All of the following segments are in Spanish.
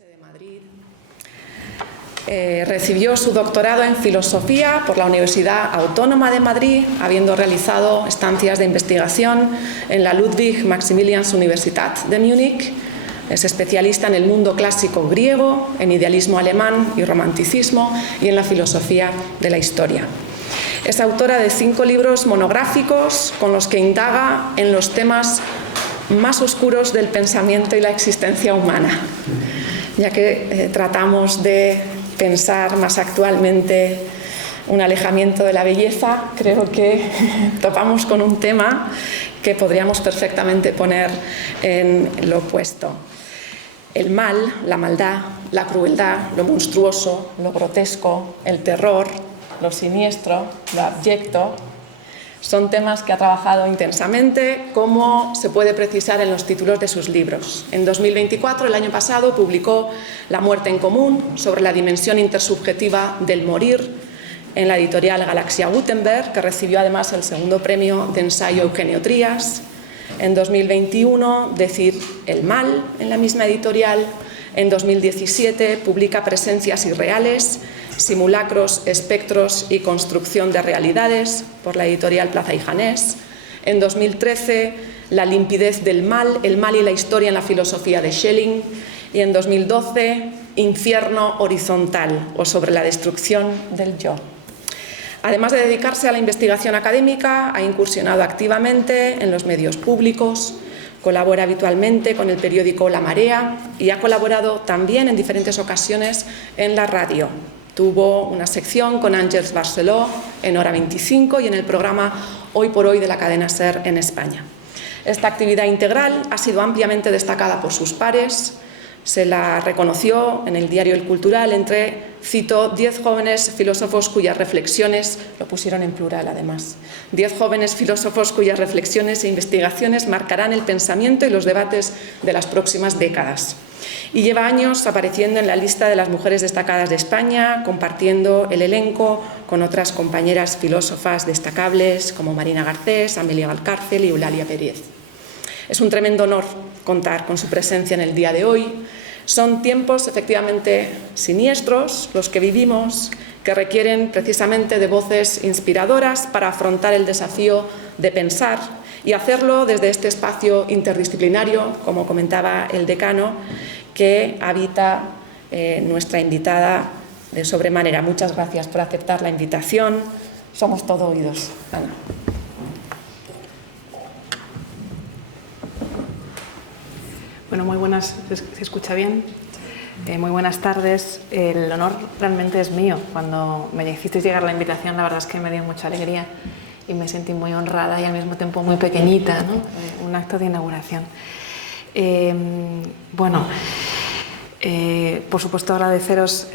de Madrid. Recibió su doctorado en Filosofía por la Universidad Autónoma de Madrid, habiendo realizado estancias de investigación en la Ludwig-Maximilians-Universität de Múnich. Es especialista en el mundo clásico griego, en idealismo alemán y romanticismo y en la filosofía de la historia. Es autora de 5 libros monográficos con los que indaga en los temas más oscuros del pensamiento y la existencia humana, ya que tratamos de pensar más actualmente un alejamiento de la belleza. Creo que topamos con un tema que podríamos perfectamente poner en lo opuesto. El mal, la maldad, la crueldad, lo monstruoso, lo grotesco, el terror, lo siniestro, lo abyecto, son temas que ha trabajado intensamente, como se puede precisar en los títulos de sus libros. En 2024, el año pasado, publicó La muerte en común, sobre la dimensión intersubjetiva del morir, en la editorial Galaxia Gutenberg, que recibió además el segundo premio de ensayo Eugenio Trías. En 2021, Decir el mal, en la misma editorial. En 2017, publica Presencias irreales, simulacros, espectros y construcción de realidades, por la editorial Plaza y Janés. En 2013, La limpidez del mal, el mal y la historia en la filosofía de Schelling. Y en 2012, Infierno horizontal, o sobre la destrucción del yo. Además de dedicarse a la investigación académica, ha incursionado activamente en los medios públicos, colabora habitualmente con el periódico La Marea y ha colaborado también en diferentes ocasiones en la radio. Tuvo una sección con Àngels Barceló en Hora 25 y en el programa Hoy por Hoy de la cadena SER en España. Esta actividad integral ha sido ampliamente destacada por sus pares. Se la reconoció en el diario El Cultural entre, cito, 10 jóvenes filósofos cuyas reflexiones, lo pusieron en plural además, 10 jóvenes filósofos cuyas reflexiones e investigaciones marcarán el pensamiento y los debates de las próximas décadas. Y lleva años apareciendo en la lista de las mujeres destacadas de España, compartiendo el elenco con otras compañeras filósofas destacables como Marina Garcés, Amelia Valcárcel y Eulalia Pérez. Es un tremendo honor contar con su presencia en el día de hoy. Son tiempos efectivamente siniestros los que vivimos, que requieren precisamente de voces inspiradoras para afrontar el desafío de pensar y hacerlo desde este espacio interdisciplinario, como comentaba el decano, que habita nuestra invitada de sobremanera. Muchas gracias por aceptar la invitación. Somos todo oídos. Ana. Bueno, muy buenas, ¿se escucha bien? Muy buenas tardes. El honor realmente es mío. Cuando me hicisteis llegar la invitación, la verdad es que me dio mucha alegría y me sentí muy honrada y al mismo tiempo muy pequeñita, ¿no? Un acto de inauguración. Por supuesto agradeceros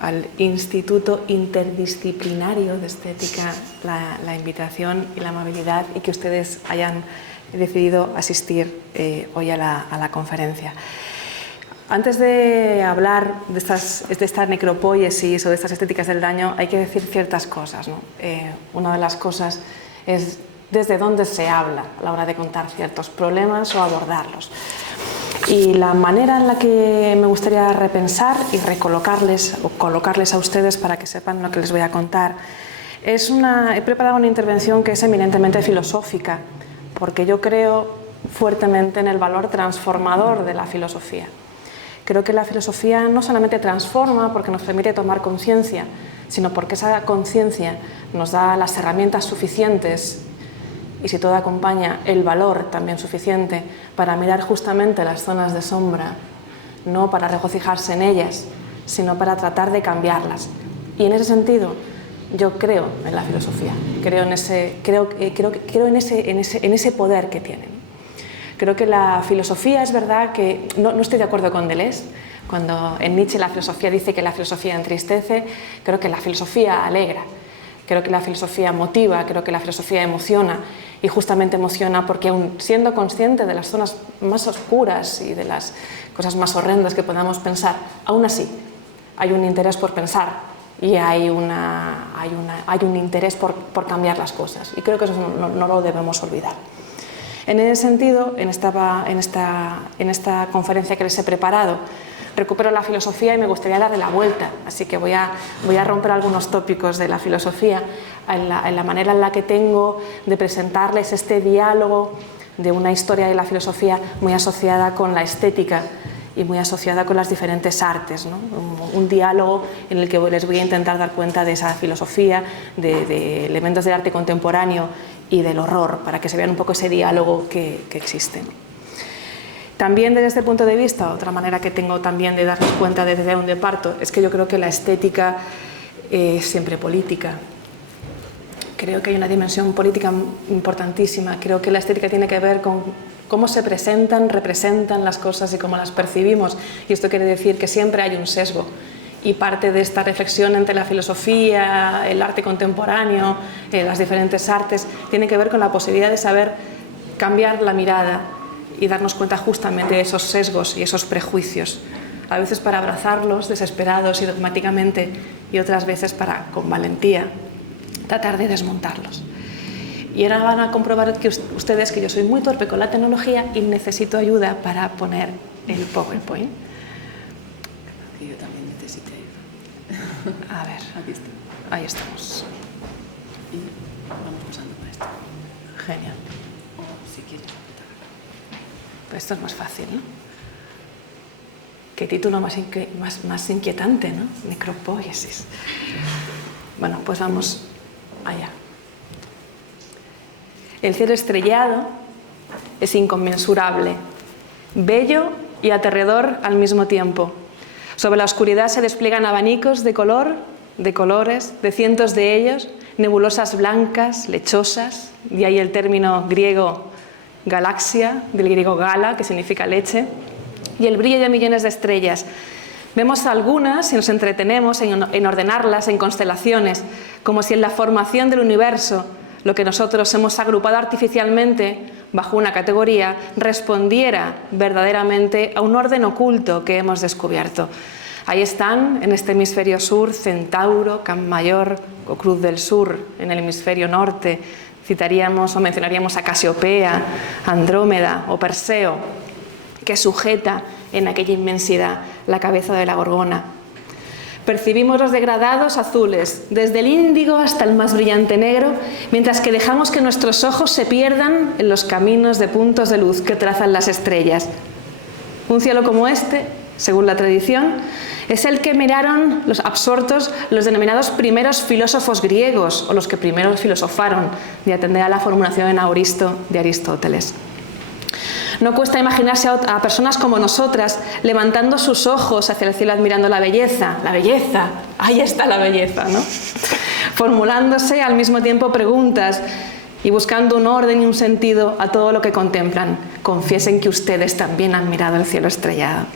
al Instituto Interdisciplinario de Estética la invitación y la amabilidad y que ustedes hayan decidido asistir hoy a la conferencia. Antes de hablar de esta necropoiesis o de estas estéticas del daño, hay que decir ciertas cosas, ¿no? Una de las cosas es desde dónde se habla a la hora de contar ciertos problemas o abordarlos. Y la manera en la que me gustaría repensar y recolocarles o colocarles a ustedes para que sepan lo que les voy a contar he preparado una intervención que es eminentemente filosófica, porque yo creo fuertemente en el valor transformador de la filosofía. Creo que la filosofía no solamente transforma porque nos permite tomar conciencia, sino porque esa conciencia nos da las herramientas suficientes y, si todo acompaña, el valor también suficiente para mirar justamente las zonas de sombra, no para regocijarse en ellas, sino para tratar de cambiarlas. Y en ese sentido, yo creo en la filosofía, creo en ese poder que tienen. Creo que la filosofía, es verdad que no estoy de acuerdo con Deleuze. Cuando en Nietzsche la filosofía dice que la filosofía entristece, creo que la filosofía alegra, creo que la filosofía motiva, creo que la filosofía emociona, y justamente emociona porque, aun siendo consciente de las zonas más oscuras y de las cosas más horrendas que podamos pensar, aún así hay un interés por pensar y hay un interés por cambiar las cosas, y creo que eso no lo debemos olvidar. En ese sentido, en esta conferencia que les he preparado, recupero la filosofía y me gustaría darle la vuelta, así que voy a romper algunos tópicos de la filosofía en la manera en la que tengo de presentarles este diálogo de una historia de la filosofía muy asociada con la estética y muy asociada con las diferentes artes, ¿no? Un diálogo en el que les voy a intentar dar cuenta de esa filosofía, de elementos del arte contemporáneo y del horror, para que se vean un poco ese diálogo que existe. También desde este punto de vista, otra manera que tengo también de darnos cuenta desde donde parto, es que yo creo que la estética es siempre política. Creo que hay una dimensión política importantísima. Creo que la estética tiene que ver con cómo se presentan, representan las cosas y cómo las percibimos. Y esto quiere decir que siempre hay un sesgo. Y parte de esta reflexión entre la filosofía, el arte contemporáneo, las diferentes artes, tiene que ver con la posibilidad de saber cambiar la mirada y darnos cuenta justamente de esos sesgos y esos prejuicios. A veces para abrazarlos desesperados y dogmáticamente, y otras veces para, con valentía, tratar de desmontarlos. Y ahora van a comprobar que ustedes que yo soy muy torpe con la tecnología y necesito ayuda para poner el PowerPoint. Y yo también necesito ayuda. A ver, Aquí está. ahí estamos. Y vamos pasando por esto. Genial. O si quieres apretar. Pues esto es más fácil, ¿no? Qué título más inquietante, ¿no? Necropoiesis. Bueno, pues vamos allá. El cielo estrellado es inconmensurable, bello y aterrador al mismo tiempo. Sobre la oscuridad se despliegan abanicos de color, de colores, de cientos de ellos, nebulosas blancas, lechosas, de ahí el término griego galaxia, del griego gala, que significa leche, y el brillo de millones de estrellas. Vemos algunas y nos entretenemos en ordenarlas en constelaciones, como si en la formación del universo lo que nosotros hemos agrupado artificialmente bajo una categoría respondiera verdaderamente a un orden oculto que hemos descubierto. Ahí están, en este hemisferio sur, Centauro, Can Mayor o Cruz del Sur, en el hemisferio norte. Citaríamos o mencionaríamos a Casiopea, Andrómeda o Perseo, que sujeta en aquella inmensidad la cabeza de la Gorgona. Percibimos los degradados azules, desde el índigo hasta el más brillante negro, mientras que dejamos que nuestros ojos se pierdan en los caminos de puntos de luz que trazan las estrellas. Un cielo como este, según la tradición, es el que miraron los absortos los denominados primeros filósofos griegos, o los que primero filosofaron, de atender a la formulación en auristo de Aristóteles. No cuesta imaginarse a personas como nosotras levantando sus ojos hacia el cielo admirando la belleza, ahí está la belleza, ¿no? Formulándose al mismo tiempo preguntas y buscando un orden y un sentido a todo lo que contemplan. Confiesen que ustedes también han mirado el cielo estrellado.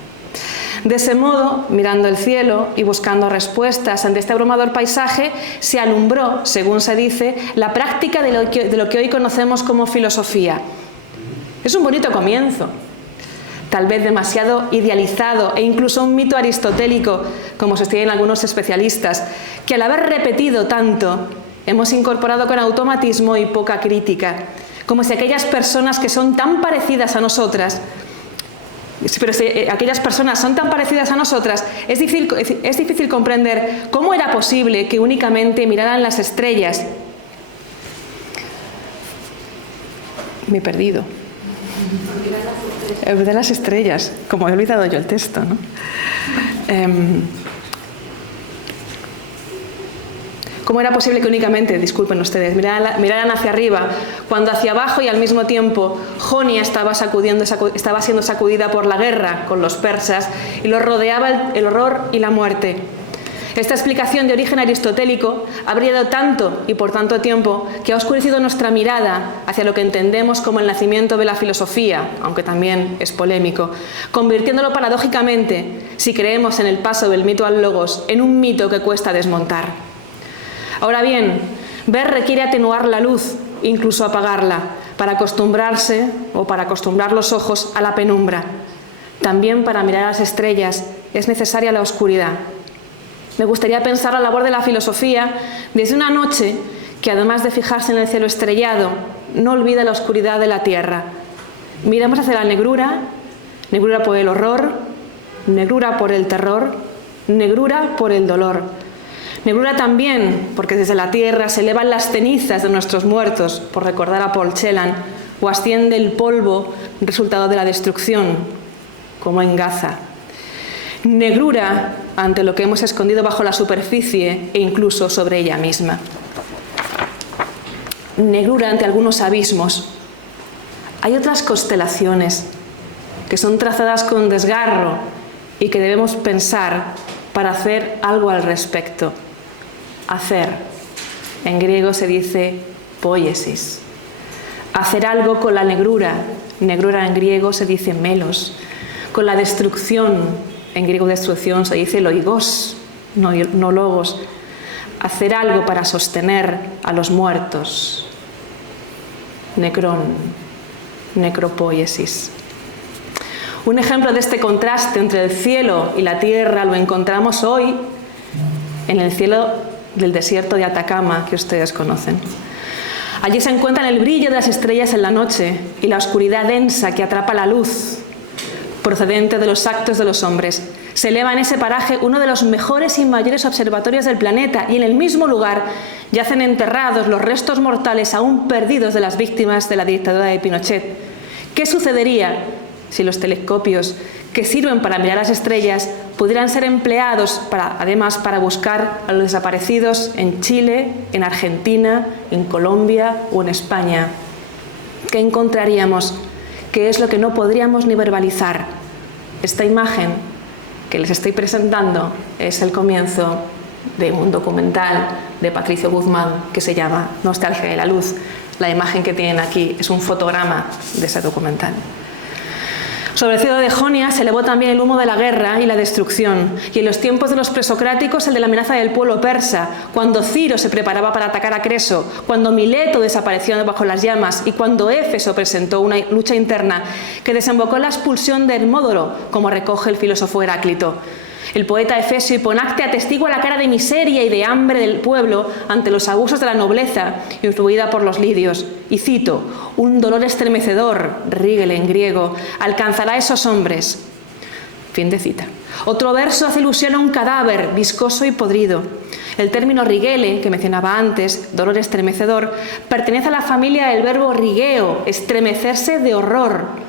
De ese modo, mirando el cielo y buscando respuestas ante este abrumador paisaje, se alumbró, según se dice, la práctica de lo que hoy conocemos como filosofía. Es un bonito comienzo, tal vez demasiado idealizado e incluso un mito aristotélico, como sostienen algunos especialistas, que al haber repetido tanto, hemos incorporado con automatismo y poca crítica, como si aquellas personas que son tan parecidas a nosotras, pero si aquellas personas son tan parecidas a nosotras, es difícil comprender cómo era posible que únicamente miraran las estrellas. Me he perdido. De las estrellas, como he olvidado yo el texto, ¿no? ¿Cómo era posible que únicamente, disculpen ustedes, miraran hacia arriba, cuando hacia abajo y al mismo tiempo Jonia estaba siendo sacudida por la guerra con los persas y los rodeaba el horror y la muerte? Esta explicación de origen aristotélico ha brillado tanto y por tanto tiempo que ha oscurecido nuestra mirada hacia lo que entendemos como el nacimiento de la filosofía, aunque también es polémico, convirtiéndolo paradójicamente, si creemos en el paso del mito al logos, en un mito que cuesta desmontar. Ahora bien, ver requiere atenuar la luz, incluso apagarla, para acostumbrarse o para acostumbrar los ojos a la penumbra. También para mirar a las estrellas es necesaria la oscuridad. Me gustaría pensar la labor de la filosofía desde una noche que, además de fijarse en el cielo estrellado, no olvida la oscuridad de la tierra. Miremos hacia la negrura por el horror, negrura por el terror, negrura por el dolor. Negrura también porque desde la tierra se elevan las cenizas de nuestros muertos, por recordar a Paul Celan, o asciende el polvo resultado de la destrucción, como en Gaza. Negrura ante lo que hemos escondido bajo la superficie e incluso sobre ella misma. Negrura ante algunos abismos. Hay otras constelaciones que son trazadas con desgarro y que debemos pensar para hacer algo al respecto. Hacer. En griego se dice poiesis. Hacer algo con la negrura. Negrura en griego se dice melos. Con la destrucción, en griego destrucción se dice loigos, no logos. Hacer algo para sostener a los muertos. Necrón, necropoiesis. Un ejemplo de este contraste entre el cielo y la tierra lo encontramos hoy en el cielo del desierto de Atacama, que ustedes conocen. Allí se encuentran el brillo de las estrellas en la noche y la oscuridad densa que atrapa la luz procedente de los actos de los hombres. Se eleva en ese paraje uno de los mejores y mayores observatorios del planeta y en el mismo lugar yacen enterrados los restos mortales aún perdidos de las víctimas de la dictadura de Pinochet. ¿Qué sucedería si los telescopios que sirven para mirar las estrellas pudieran ser empleados además para buscar a los desaparecidos en Chile, en Argentina, en Colombia o en España? ¿Qué encontraríamos? ¿Qué es lo que no podríamos ni verbalizar? Esta imagen que les estoy presentando es el comienzo de un documental de Patricio Guzmán que se llama Nostalgia de la Luz. La imagen que tienen aquí es un fotograma de ese documental. Sobre el cielo de Jonia se elevó también el humo de la guerra y la destrucción, y en los tiempos de los presocráticos el de la amenaza del pueblo persa, cuando Ciro se preparaba para atacar a Creso, cuando Mileto desapareció bajo las llamas y cuando Éfeso presentó una lucha interna que desembocó en la expulsión de Hermódoro, como recoge el filósofo Heráclito. El poeta efesio Hiponacte atestigua la cara de miseria y de hambre del pueblo ante los abusos de la nobleza influida por los lidios. Y cito, un dolor estremecedor, rigele en griego, alcanzará a esos hombres. Fin de cita. Otro verso hace alusión a un cadáver viscoso y podrido. El término rigele, que mencionaba antes, dolor estremecedor, pertenece a la familia del verbo rigeo, estremecerse de horror.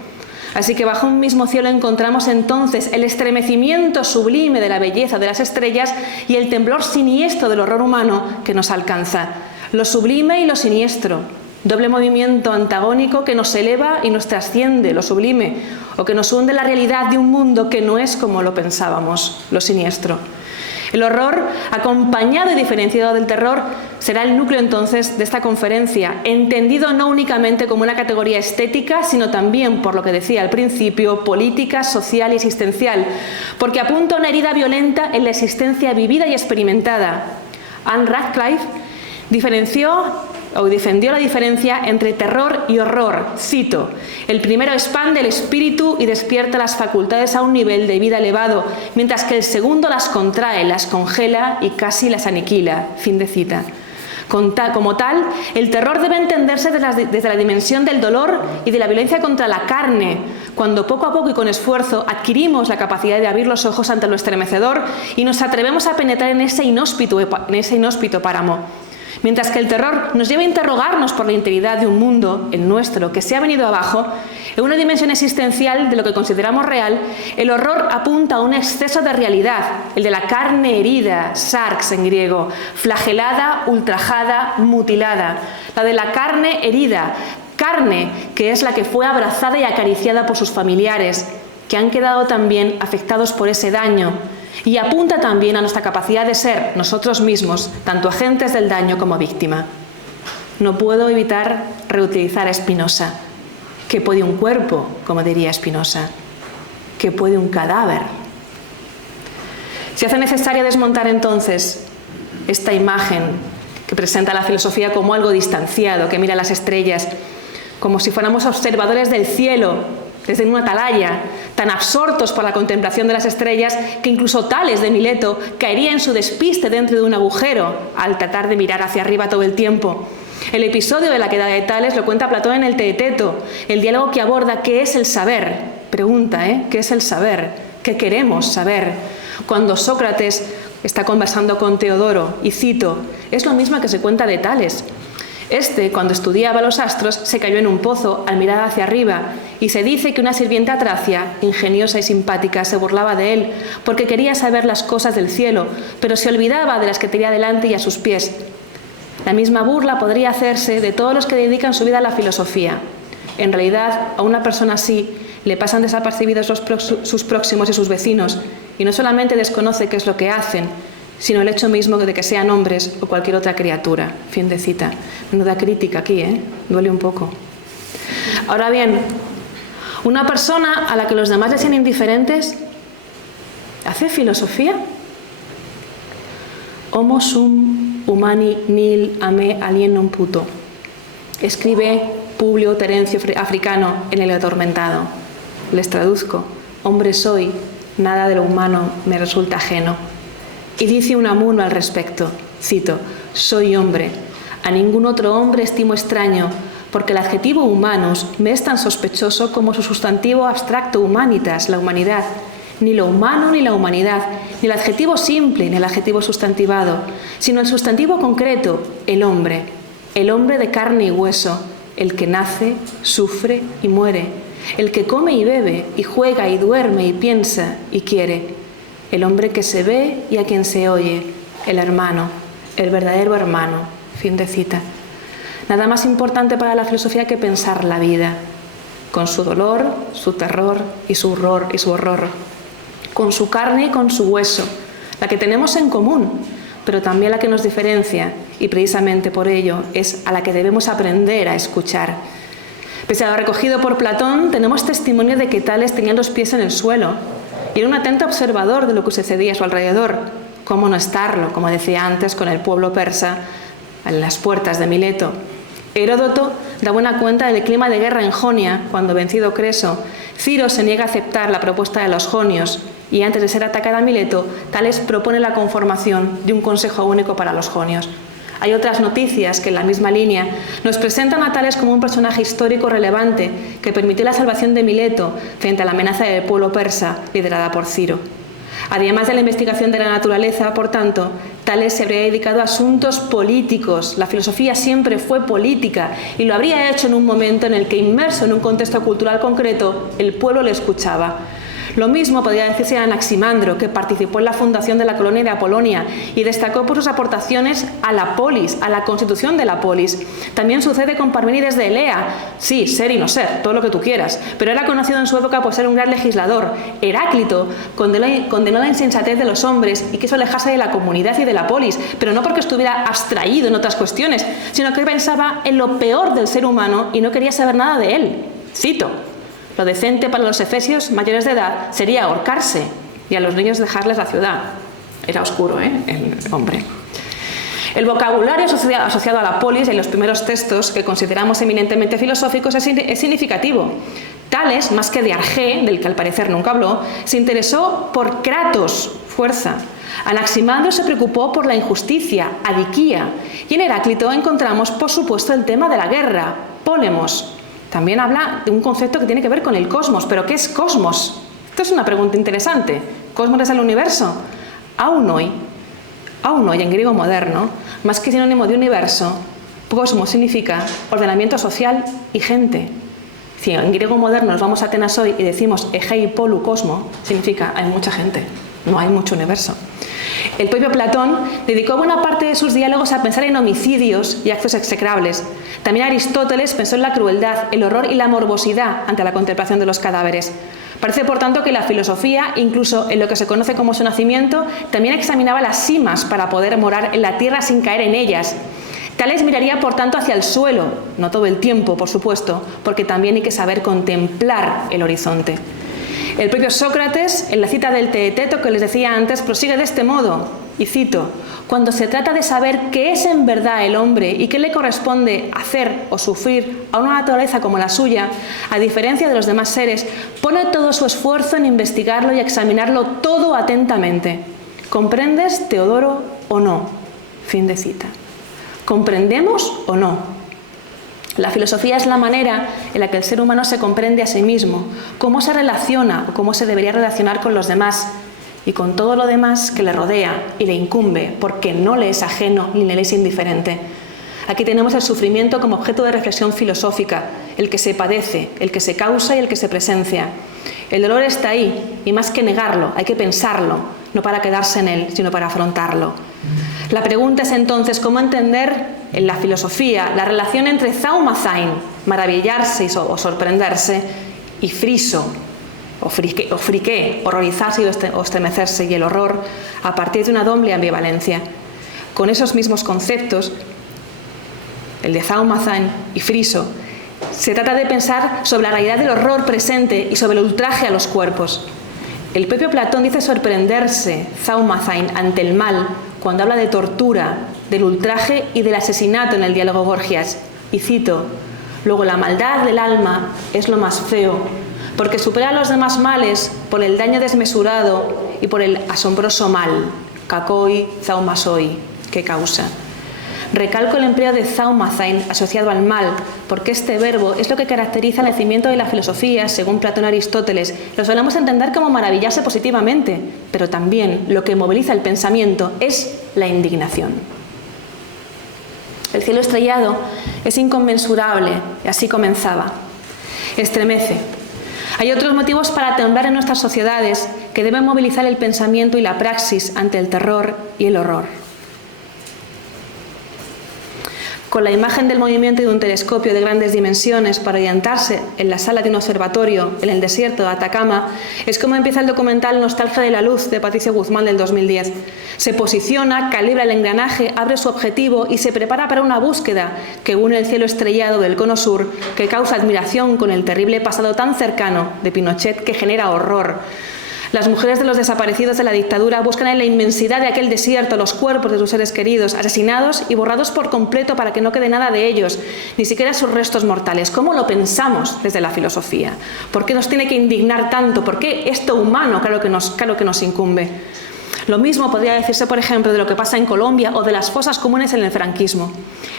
Así que bajo un mismo cielo encontramos entonces el estremecimiento sublime de la belleza de las estrellas y el temblor siniestro del horror humano que nos alcanza. Lo sublime y lo siniestro, doble movimiento antagónico que nos eleva y nos trasciende, lo sublime, o que nos hunde la realidad de un mundo que no es como lo pensábamos, lo siniestro. El horror, acompañado y diferenciado del terror, será el núcleo entonces de esta conferencia, entendido no únicamente como una categoría estética, sino también, por lo que decía al principio, política, social y existencial, porque apunta a una herida violenta en la existencia vivida y experimentada. Anne Radcliffe defendió la diferencia entre terror y horror. Cito, el primero expande el espíritu y despierta las facultades a un nivel de vida elevado, mientras que el segundo las contrae, las congela y casi las aniquila. Fin de cita. Como tal, el terror debe entenderse desde la dimensión del dolor y de la violencia contra la carne, cuando poco a poco y con esfuerzo adquirimos la capacidad de abrir los ojos ante lo estremecedor y nos atrevemos a penetrar en ese inhóspito páramo. Mientras que el terror nos lleva a interrogarnos por la integridad de un mundo, el nuestro, que se ha venido abajo, en una dimensión existencial de lo que consideramos real, el horror apunta a un exceso de realidad, el de la carne herida, sarx en griego, flagelada, ultrajada, mutilada, la de la carne herida, carne que es la que fue abrazada y acariciada por sus familiares, que han quedado también afectados por ese daño, y apunta también a nuestra capacidad de ser nosotros mismos, tanto agentes del daño como víctima. No puedo evitar reutilizar a Spinoza. ¿Qué puede un cuerpo?, como diría Spinoza. ¿Qué puede un cadáver? Se hace necesario desmontar entonces esta imagen que presenta la filosofía como algo distanciado, que mira las estrellas, como si fuéramos observadores del cielo, desde una atalaya, tan absortos por la contemplación de las estrellas que incluso Tales de Mileto caería en su despiste dentro de un agujero al tratar de mirar hacia arriba todo el tiempo. El episodio de la queda de Tales lo cuenta Platón en el Teeteto, el diálogo que aborda qué es el saber. Pregunta, ¿qué es el saber? ¿Qué queremos saber? Cuando Sócrates está conversando con Teodoro, y cito, es lo mismo que se cuenta de Tales. Este, cuando estudiaba los astros, se cayó en un pozo al mirar hacia arriba, y se dice que una sirvienta tracia, ingeniosa y simpática, se burlaba de él, porque quería saber las cosas del cielo, pero se olvidaba de las que tenía delante y a sus pies. La misma burla podría hacerse de todos los que dedican su vida a la filosofía. En realidad, a una persona así le pasan desapercibidos sus próximos y sus vecinos, y no solamente desconoce qué es lo que hacen, sino el hecho mismo de que sean hombres o cualquier otra criatura. Fin de cita. Menuda crítica aquí, ¿eh? Duele un poco. Ahora bien, una persona a la que los demás le sean indiferentes, ¿hace filosofía? Homo sum humani nil a me alienum puto. Escribe Publio Terencio Africano en El Atormentado. Les traduzco. Hombre soy, nada de lo humano me resulta ajeno. Y dice Unamuno al respecto, cito, soy hombre, a ningún otro hombre estimo extraño, porque el adjetivo humanos me es tan sospechoso como su sustantivo abstracto humanitas, la humanidad, ni lo humano ni la humanidad, ni el adjetivo simple ni el adjetivo sustantivado, sino el sustantivo concreto, el hombre de carne y hueso, el que nace, sufre y muere, el que come y bebe, y juega y duerme y piensa y quiere. El hombre que se ve y a quien se oye, el hermano, el verdadero hermano. Fin de cita. Nada más importante para la filosofía que pensar la vida, con su dolor, su terror y su horror, con su carne y con su hueso, la que tenemos en común, pero también la que nos diferencia, y precisamente por ello es a la que debemos aprender a escuchar. Pese a lo recogido por Platón, tenemos testimonio de que Tales tenía los pies en el suelo, y era un atento observador de lo que sucedía a su alrededor. ¿Cómo no estarlo, como decía antes, con el pueblo persa en las puertas de Mileto? Heródoto da buena cuenta del clima de guerra en Jonia, cuando vencido Creso, Ciro se niega a aceptar la propuesta de los jonios, y antes de ser atacada Mileto, Tales propone la conformación de un consejo único para los jonios. Hay otras noticias que en la misma línea nos presentan a Tales como un personaje histórico relevante que permitió la salvación de Mileto frente a la amenaza del pueblo persa liderada por Ciro. Además de la investigación de la naturaleza, por tanto, Tales se habría dedicado a asuntos políticos. La filosofía siempre fue política y lo habría hecho en un momento en el que, inmerso en un contexto cultural concreto, el pueblo le escuchaba. Lo mismo podría decirse de Anaximandro, que participó en la fundación de la colonia de Apolonia y destacó por sus aportaciones a la polis, a la constitución de la polis. También sucede con Parménides de Elea. Sí, ser y no ser, todo lo que tú quieras, pero era conocido en su época por ser un gran legislador. Heráclito condenó la insensatez de los hombres y quiso alejarse de la comunidad y de la polis, pero no porque estuviera abstraído en otras cuestiones, sino que pensaba en lo peor del ser humano y no quería saber nada de él. Cito: lo decente para los efesios mayores de edad sería ahorcarse y a los niños dejarles la ciudad. Era oscuro, el hombre. El vocabulario asociado a la polis en los primeros textos que consideramos eminentemente filosóficos es significativo. Tales, más que de Argé, del que al parecer nunca habló, se interesó por kratos, fuerza. Anaximandro se preocupó por la injusticia, adiquía. Y en Heráclito encontramos, por supuesto, el tema de la guerra, pólemos. También habla de un concepto que tiene que ver con el cosmos. ¿Pero qué es cosmos? Esto es una pregunta interesante. ¿Cosmos es el universo? Aún hoy en griego moderno, más que sinónimo de universo, cosmos significa ordenamiento social y gente. Si en griego moderno nos vamos a Atenas hoy y decimos egei polu cosmo, significa hay mucha gente, no hay mucho universo. El propio Platón dedicó buena parte de sus diálogos a pensar en homicidios y actos execrables. También Aristóteles pensó en la crueldad, el horror y la morbosidad ante la contemplación de los cadáveres. Parece, por tanto, que la filosofía, incluso en lo que se conoce como su nacimiento, también examinaba las simas para poder morar en la tierra sin caer en ellas. Tales miraría, por tanto, hacia el suelo, no todo el tiempo, por supuesto, porque también hay que saber contemplar el horizonte. El propio Sócrates, en la cita del Teeteto que les decía antes, prosigue de este modo, y cito: cuando se trata de saber qué es en verdad el hombre y qué le corresponde hacer o sufrir a una naturaleza como la suya, a diferencia de los demás seres, pone todo su esfuerzo en investigarlo y examinarlo todo atentamente. ¿Comprendes, Teodoro, o no? Fin de cita. ¿Comprendemos o no? La filosofía es la manera en la que el ser humano se comprende a sí mismo, cómo se relaciona o cómo se debería relacionar con los demás y con todo lo demás que le rodea y le incumbe, porque no le es ajeno ni le es indiferente. Aquí tenemos el sufrimiento como objeto de reflexión filosófica, el que se padece, el que se causa y el que se presencia. El dolor está ahí, y más que negarlo, hay que pensarlo, no para quedarse en él, sino para afrontarlo. La pregunta es entonces cómo entender en la filosofía la relación entre Zaumazain, maravillarse o sorprenderse, y friso, o friqué, horrorizarse o estremecerse, y el horror a partir de una doble ambivalencia. Con esos mismos conceptos, el de Zaumazain y friso, se trata de pensar sobre la realidad del horror presente y sobre el ultraje a los cuerpos. El propio Platón dice sorprenderse, Zaumazain, ante el mal, cuando habla de tortura, del ultraje y del asesinato en el diálogo Gorgias. Y cito: luego la maldad del alma es lo más feo, porque supera a los demás males por el daño desmesurado y por el asombroso mal, kakoi zaumasoi, que causa. Recalco el empleo de Zaumazain asociado al mal, porque este verbo es lo que caracteriza el nacimiento de la filosofía, según Platón y Aristóteles. Lo solemos entender como maravillarse positivamente, pero también lo que moviliza el pensamiento es la indignación. El cielo estrellado es inconmensurable, y así comenzaba. Estremece. Hay otros motivos para temblar en nuestras sociedades que deben movilizar el pensamiento y la praxis ante el terror y el horror. Con la imagen del movimiento de un telescopio de grandes dimensiones para orientarse en la sala de un observatorio en el desierto de Atacama, es como empieza el documental Nostalgia de la Luz de Patricia Guzmán del 2010. Se posiciona, calibra el engranaje, abre su objetivo y se prepara para una búsqueda que une el cielo estrellado del cono sur, que causa admiración con el terrible pasado tan cercano de Pinochet que genera horror. Las mujeres de los desaparecidos de la dictadura buscan en la inmensidad de aquel desierto los cuerpos de sus seres queridos, asesinados y borrados por completo para que no quede nada de ellos, ni siquiera sus restos mortales. ¿Cómo lo pensamos desde la filosofía? ¿Por qué nos tiene que indignar tanto? ¿Por qué esto humano claro que nos incumbe? Lo mismo podría decirse, por ejemplo, de lo que pasa en Colombia o de las fosas comunes en el franquismo.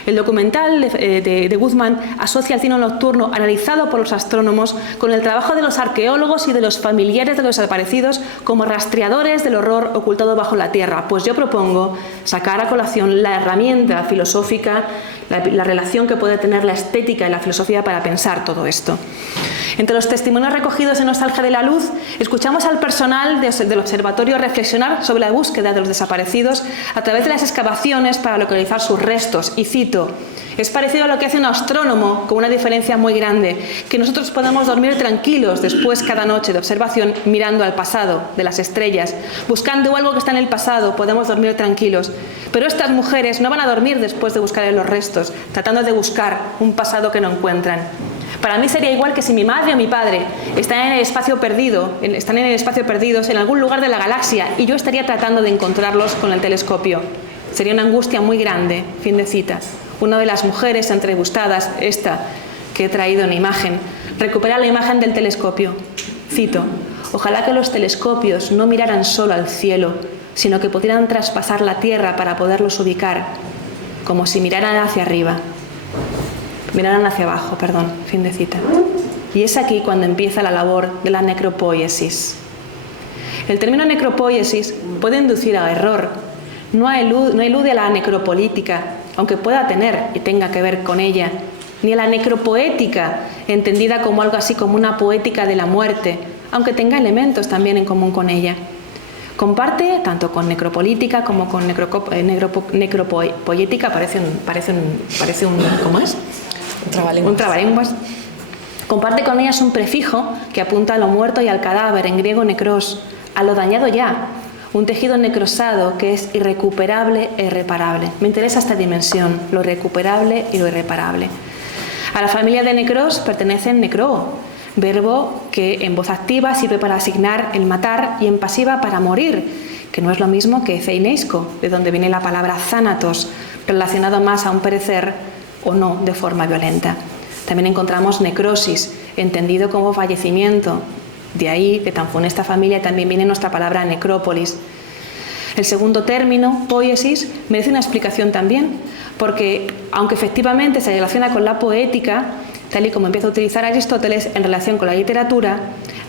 El documental de Guzmán asocia el cine nocturno analizado por los astrónomos con el trabajo de los arqueólogos y de los familiares de los desaparecidos como rastreadores del horror ocultado bajo la tierra. Pues yo propongo sacar a colación la herramienta filosófica, la relación que puede tener la estética y la filosofía para pensar todo esto. Entre los testimonios recogidos en Nostalgia de la Luz, escuchamos al personal del observatorio reflexionar sobre la búsqueda de los desaparecidos a través de las excavaciones para localizar sus restos. Y cito: es parecido a lo que hace un astrónomo, con una diferencia muy grande, que nosotros podemos dormir tranquilos después cada noche de observación mirando al pasado de las estrellas, buscando algo que está en el pasado, podemos dormir tranquilos. Pero estas mujeres no van a dormir después de buscar en los restos, tratando de buscar un pasado que no encuentran. Para mí sería igual que si mi madre o mi padre están en el espacio perdidos en algún lugar de la galaxia y yo estaría tratando de encontrarlos con el telescopio. Sería una angustia muy grande. Fin de cita. Una de las mujeres entrevistadas, esta que he traído en imagen, recupera la imagen del telescopio. Cito: ojalá que los telescopios no miraran solo al cielo, sino que pudieran traspasar la tierra para poderlos ubicar, como si miraran hacia arriba. Miraran hacia abajo, perdón, fin de cita. Y es aquí cuando empieza la labor de la necropoiesis. El término necropoiesis puede inducir a error. No elude a la necropolítica, aunque pueda tener y tenga que ver con ella, ni a la necropoética, entendida como algo así como una poética de la muerte, aunque tenga elementos también en común con ella. Comparte, tanto con necropolítica como con necropoética, parece un ¿cómo es? Un trabalenguas. Comparte con ellas un prefijo que apunta a lo muerto y al cadáver, en griego necros, a lo dañado ya, un tejido necrosado que es irrecuperable e irreparable. Me interesa esta dimensión, lo recuperable y lo irreparable. A la familia de necros pertenecen necro, verbo que en voz activa sirve para asignar el matar y en pasiva para morir, que no es lo mismo que ceineisko, de donde viene la palabra thanatos, relacionado más a un perecer o no de forma violenta. También encontramos necrosis, entendido como fallecimiento. De ahí, de tan funesta familia, también viene nuestra palabra necrópolis. El segundo término, poiesis, merece una explicación también, porque aunque efectivamente se relaciona con la poética, tal y como empieza a utilizar Aristóteles en relación con la literatura,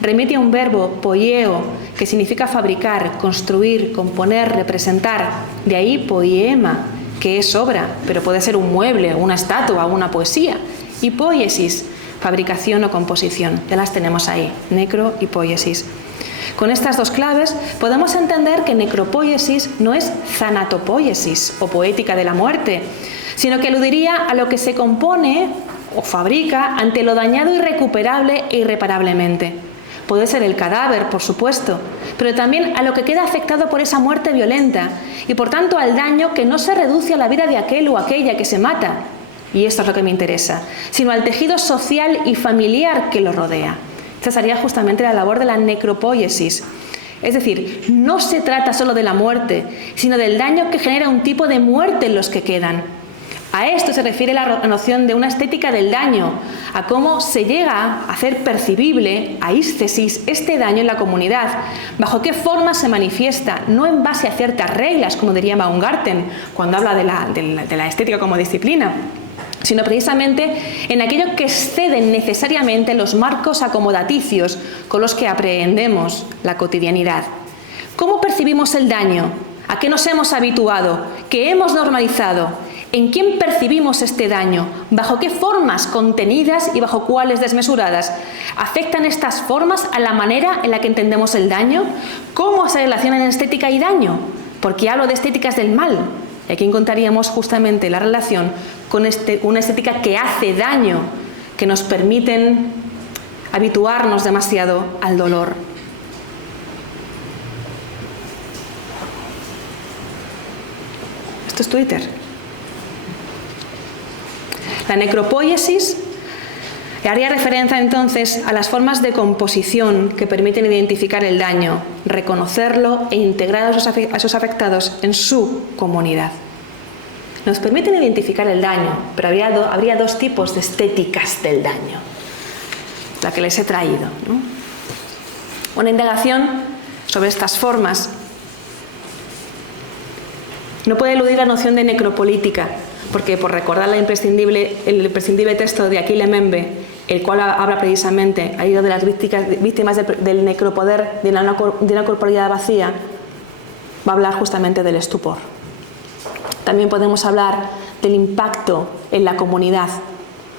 remite a un verbo poieo, que significa fabricar, construir, componer, representar, de ahí poiema, que es obra, pero puede ser un mueble, una estatua, una poesía, y poiesis, fabricación o composición. Ya las tenemos ahí, necro y poiesis. Con estas dos claves podemos entender que necropoiesis no es thanatopoiesis o poética de la muerte, sino que aludiría a lo que se compone o fabrica ante lo dañado irrecuperable e irreparablemente. Puede ser el cadáver, por supuesto, pero también a lo que queda afectado por esa muerte violenta y por tanto al daño que no se reduce a la vida de aquel o aquella que se mata, y esto es lo que me interesa, sino al tejido social y familiar que lo rodea. Esta sería justamente la labor de la necropoiesis. Es decir, no se trata solo de la muerte, sino del daño que genera un tipo de muerte en los que quedan. A esto se refiere la noción de una estética del daño, a cómo se llega a hacer percibible, aísthesis, este daño en la comunidad, bajo qué forma se manifiesta, no en base a ciertas reglas, como diría Baumgarten cuando habla de la estética como disciplina, sino precisamente en aquello que exceden necesariamente los marcos acomodaticios con los que aprehendemos la cotidianidad. ¿Cómo percibimos el daño? ¿A qué nos hemos habituado? ¿Qué hemos normalizado? ¿En quién percibimos este daño? ¿Bajo qué formas contenidas y bajo cuáles desmesuradas? ¿Afectan estas formas a la manera en la que entendemos el daño? ¿Cómo se relacionan estética y daño? Porque hablo de estéticas del mal. Y aquí encontraríamos justamente la relación con una estética que hace daño, que nos permiten habituarnos demasiado al dolor. Esto es Twitter. La necropoiesis haría referencia entonces a las formas de composición que permiten identificar el daño, reconocerlo e integrar a esos afectados en su comunidad. Nos permiten identificar el daño, pero habría dos tipos de estéticas del daño, la que les he traído, ¿no? Una indagación sobre estas formas no puede eludir la noción de necropolítica, porque por recordar el imprescindible texto de Achille Mbembe, el cual habla precisamente ahí de las víctimas del necropoder, de una corporalidad vacía, va a hablar justamente del estupor. También podemos hablar del impacto en la comunidad,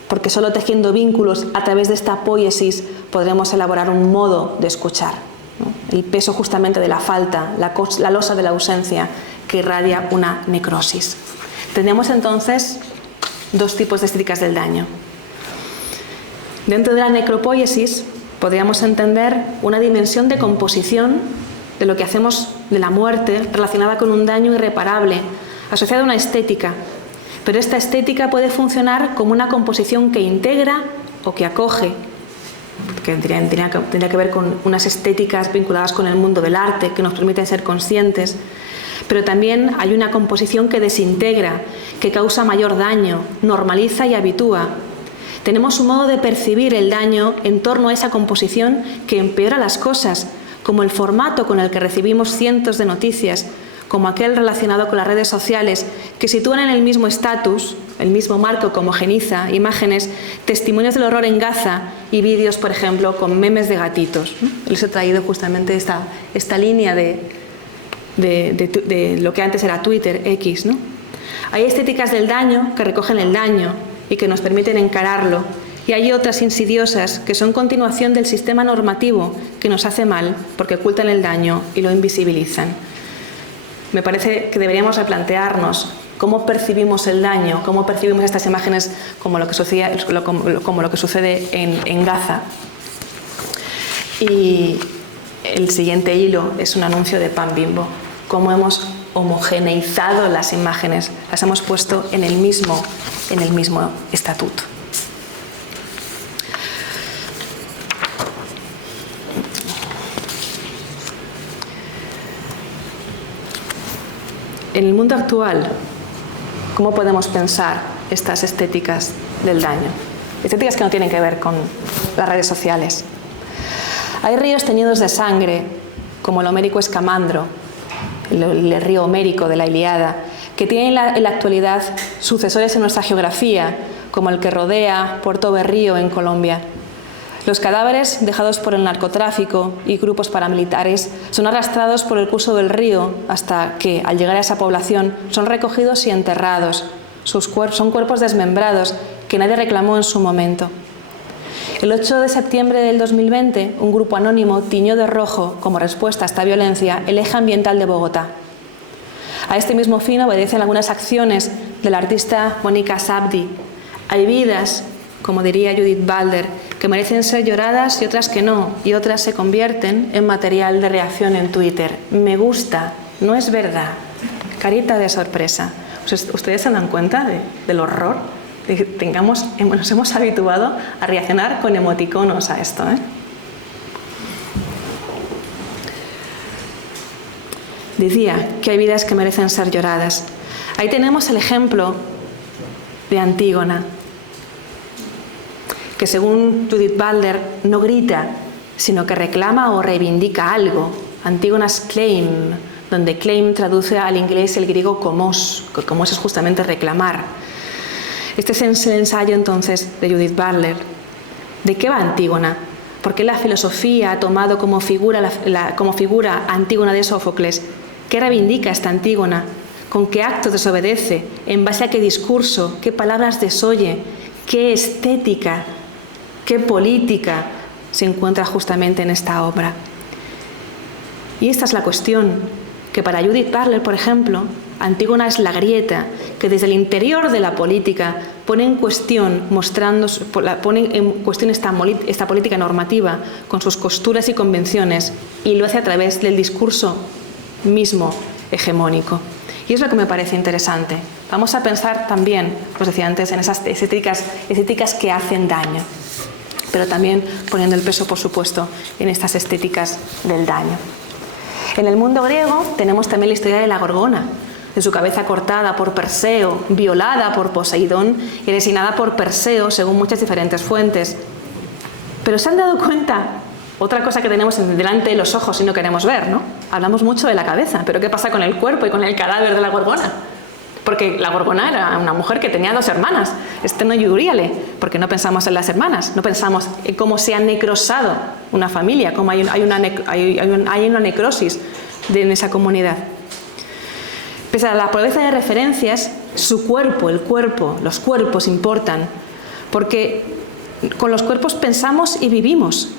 porque solo tejiendo vínculos a través de esta poiesis podremos elaborar un modo de escuchar, ¿no? El peso justamente de la falta, la losa de la ausencia que irradia una necrosis. Tenemos entonces dos tipos de estéticas del daño. Dentro de la necropoiesis podríamos entender una dimensión de composición de lo que hacemos de la muerte relacionada con un daño irreparable, asociada a una estética, pero esta estética puede funcionar como una composición que integra o que acoge, que tendría que ver con unas estéticas vinculadas con el mundo del arte que nos permiten ser conscientes, pero también hay una composición que desintegra, que causa mayor daño, normaliza y habitúa. Tenemos un modo de percibir el daño en torno a esa composición que empeora las cosas, como el formato con el que recibimos cientos de noticias, como aquel relacionado con las redes sociales, que sitúan en el mismo estatus, el mismo marco que homogeniza imágenes, testimonios del horror en Gaza y vídeos, por ejemplo, con memes de gatitos, ¿no? Les he traído justamente esta línea de lo que antes era Twitter, X, ¿no? Hay estéticas del daño que recogen el daño y que nos permiten encararlo, y hay otras insidiosas que son continuación del sistema normativo que nos hace mal porque ocultan el daño y lo invisibilizan. Me parece que deberíamos replantearnos cómo percibimos el daño, cómo percibimos estas imágenes como lo que sucede en Gaza. Y el siguiente hilo es un anuncio de Pan Bimbo. Cómo hemos homogeneizado las imágenes, las hemos puesto en el mismo estatuto. En el mundo actual, ¿cómo podemos pensar estas estéticas del daño? Estéticas que no tienen que ver con las redes sociales. Hay ríos teñidos de sangre, como el homérico Escamandro, el río homérico de la Ilíada, que tiene en la actualidad sucesores en nuestra geografía, como el que rodea Puerto Berrío en Colombia. Los cadáveres dejados por el narcotráfico y grupos paramilitares son arrastrados por el curso del río hasta que, al llegar a esa población, son recogidos y enterrados. Son cuerpos desmembrados que nadie reclamó en su momento. El 8 de septiembre del 2020, un grupo anónimo tiñó de rojo, como respuesta a esta violencia, el eje ambiental de Bogotá. A este mismo fin obedecen algunas acciones de la artista Mónica Sabdi. Hay vidas, como diría Judith Butler, que merecen ser lloradas y otras que no, y otras se convierten en material de reacción en Twitter. Me gusta, no es verdad. Carita de sorpresa. ¿Ustedes se dan cuenta del horror? Nos hemos habituado a reaccionar con emoticonos a esto, ¿eh? Decía que hay vidas que merecen ser lloradas. Ahí tenemos el ejemplo de Antígona, que según Judith Butler no grita, sino que reclama o reivindica algo. Antígona's claim, donde claim traduce al inglés el griego komos, que komos es justamente reclamar. Este es el ensayo entonces de Judith Butler. ¿De qué va Antígona? ¿Por qué la filosofía ha tomado como figura a Antígona de Sófocles? ¿Qué reivindica esta Antígona? ¿Con qué actos desobedece? ¿En base a qué discurso? ¿Qué palabras desoye? ¿Qué estética? ¿Qué política se encuentra justamente en esta obra? Y esta es la cuestión, que para Judith Butler, por ejemplo, Antígona es la grieta que desde el interior de la política pone en cuestión, esta política normativa con sus costuras y convenciones, y lo hace a través del discurso mismo hegemónico. Y es lo que me parece interesante. Vamos a pensar también, os decía antes, en esas estéticas que hacen daño, pero también poniendo el peso, por supuesto, en estas estéticas del daño. En el mundo griego tenemos también la historia de la Gorgona, de su cabeza cortada por Perseo, violada por Poseidón y asesinada por Perseo, según muchas diferentes fuentes. Pero ¿se han dado cuenta? Otra cosa que tenemos delante de los ojos y no queremos ver, ¿no? Hablamos mucho de la cabeza, pero ¿qué pasa con el cuerpo y con el cadáver de la Gorgona? Porque la Gorgona era una mujer que tenía 2 hermanas, Steno y Euríale, porque no pensamos en las hermanas, no pensamos en cómo se ha necrosado una familia, cómo hay una necrosis en esa comunidad. Pese a la pobreza de referencias, su cuerpo, los cuerpos importan, porque con los cuerpos pensamos y vivimos,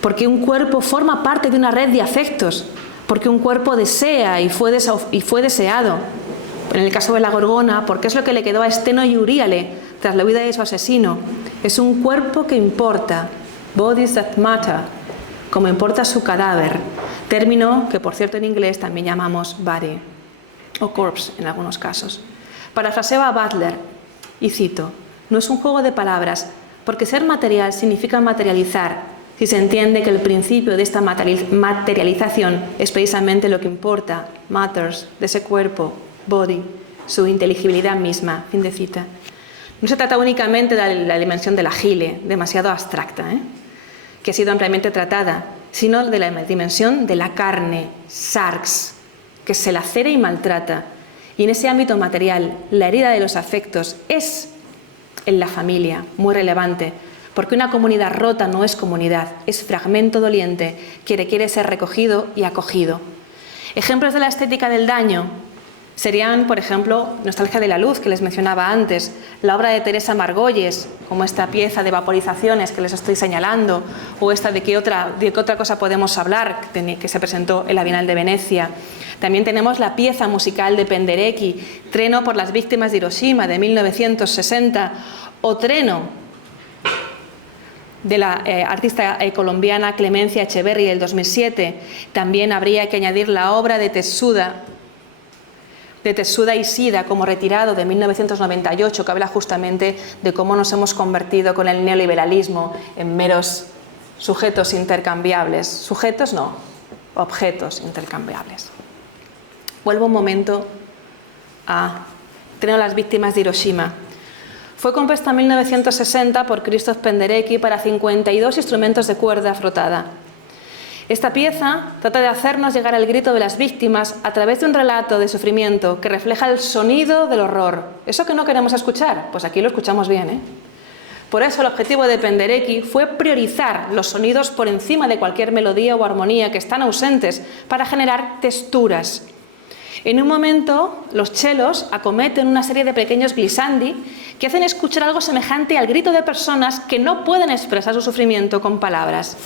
porque un cuerpo forma parte de una red de afectos, porque un cuerpo desea y fue deseado. En el caso de la Gorgona, porque es lo que le quedó a Steno y Euríale tras la huida de su asesino. Es un cuerpo que importa, bodies that matter, como importa su cadáver, término que por cierto en inglés también llamamos body o corpse en algunos casos. Parafraseo a Butler y cito: no es un juego de palabras, porque ser material significa materializar, si se entiende que el principio de esta materialización es precisamente lo que importa, matters, de ese cuerpo, body, su inteligibilidad misma. Fin de cita. No se trata únicamente de la dimensión de la gile, demasiado abstracta, que ha sido ampliamente tratada, sino de la dimensión de la carne, sarx, que se lacera y maltrata. Y en ese ámbito material, la herida de los afectos es en la familia muy relevante, porque una comunidad rota no es comunidad, es fragmento doliente que requiere ser recogido y acogido. Ejemplos de la estética del daño serían, por ejemplo, Nostalgia de la luz, que les mencionaba antes, la obra de Teresa Margolles, como esta pieza de vaporizaciones que les estoy señalando, o esta de qué otra cosa podemos hablar, que se presentó en la Bienal de Venecia. También tenemos la pieza musical de Penderecki, Treno por las víctimas de Hiroshima, de 1960, o Treno, de la artista colombiana Clemencia Echeverri, del 2007. También habría que añadir la obra de Tetsuda Ishida, como Retirado, de 1998, que habla justamente de cómo nos hemos convertido con el neoliberalismo en meros sujetos intercambiables. Sujetos no, objetos intercambiables. Vuelvo un momento a Treno a las víctimas de Hiroshima. Fue compuesta en 1960 por Krzysztof Penderecki para 52 instrumentos de cuerda frotada. Esta pieza trata de hacernos llegar al grito de las víctimas a través de un relato de sufrimiento que refleja el sonido del horror. Eso que no queremos escuchar, pues aquí lo escuchamos bien, ¿eh? Por eso el objetivo de Penderecki fue priorizar los sonidos por encima de cualquier melodía o armonía que están ausentes para generar texturas. En un momento, los chelos acometen una serie de pequeños glissandi que hacen escuchar algo semejante al grito de personas que no pueden expresar su sufrimiento con palabras.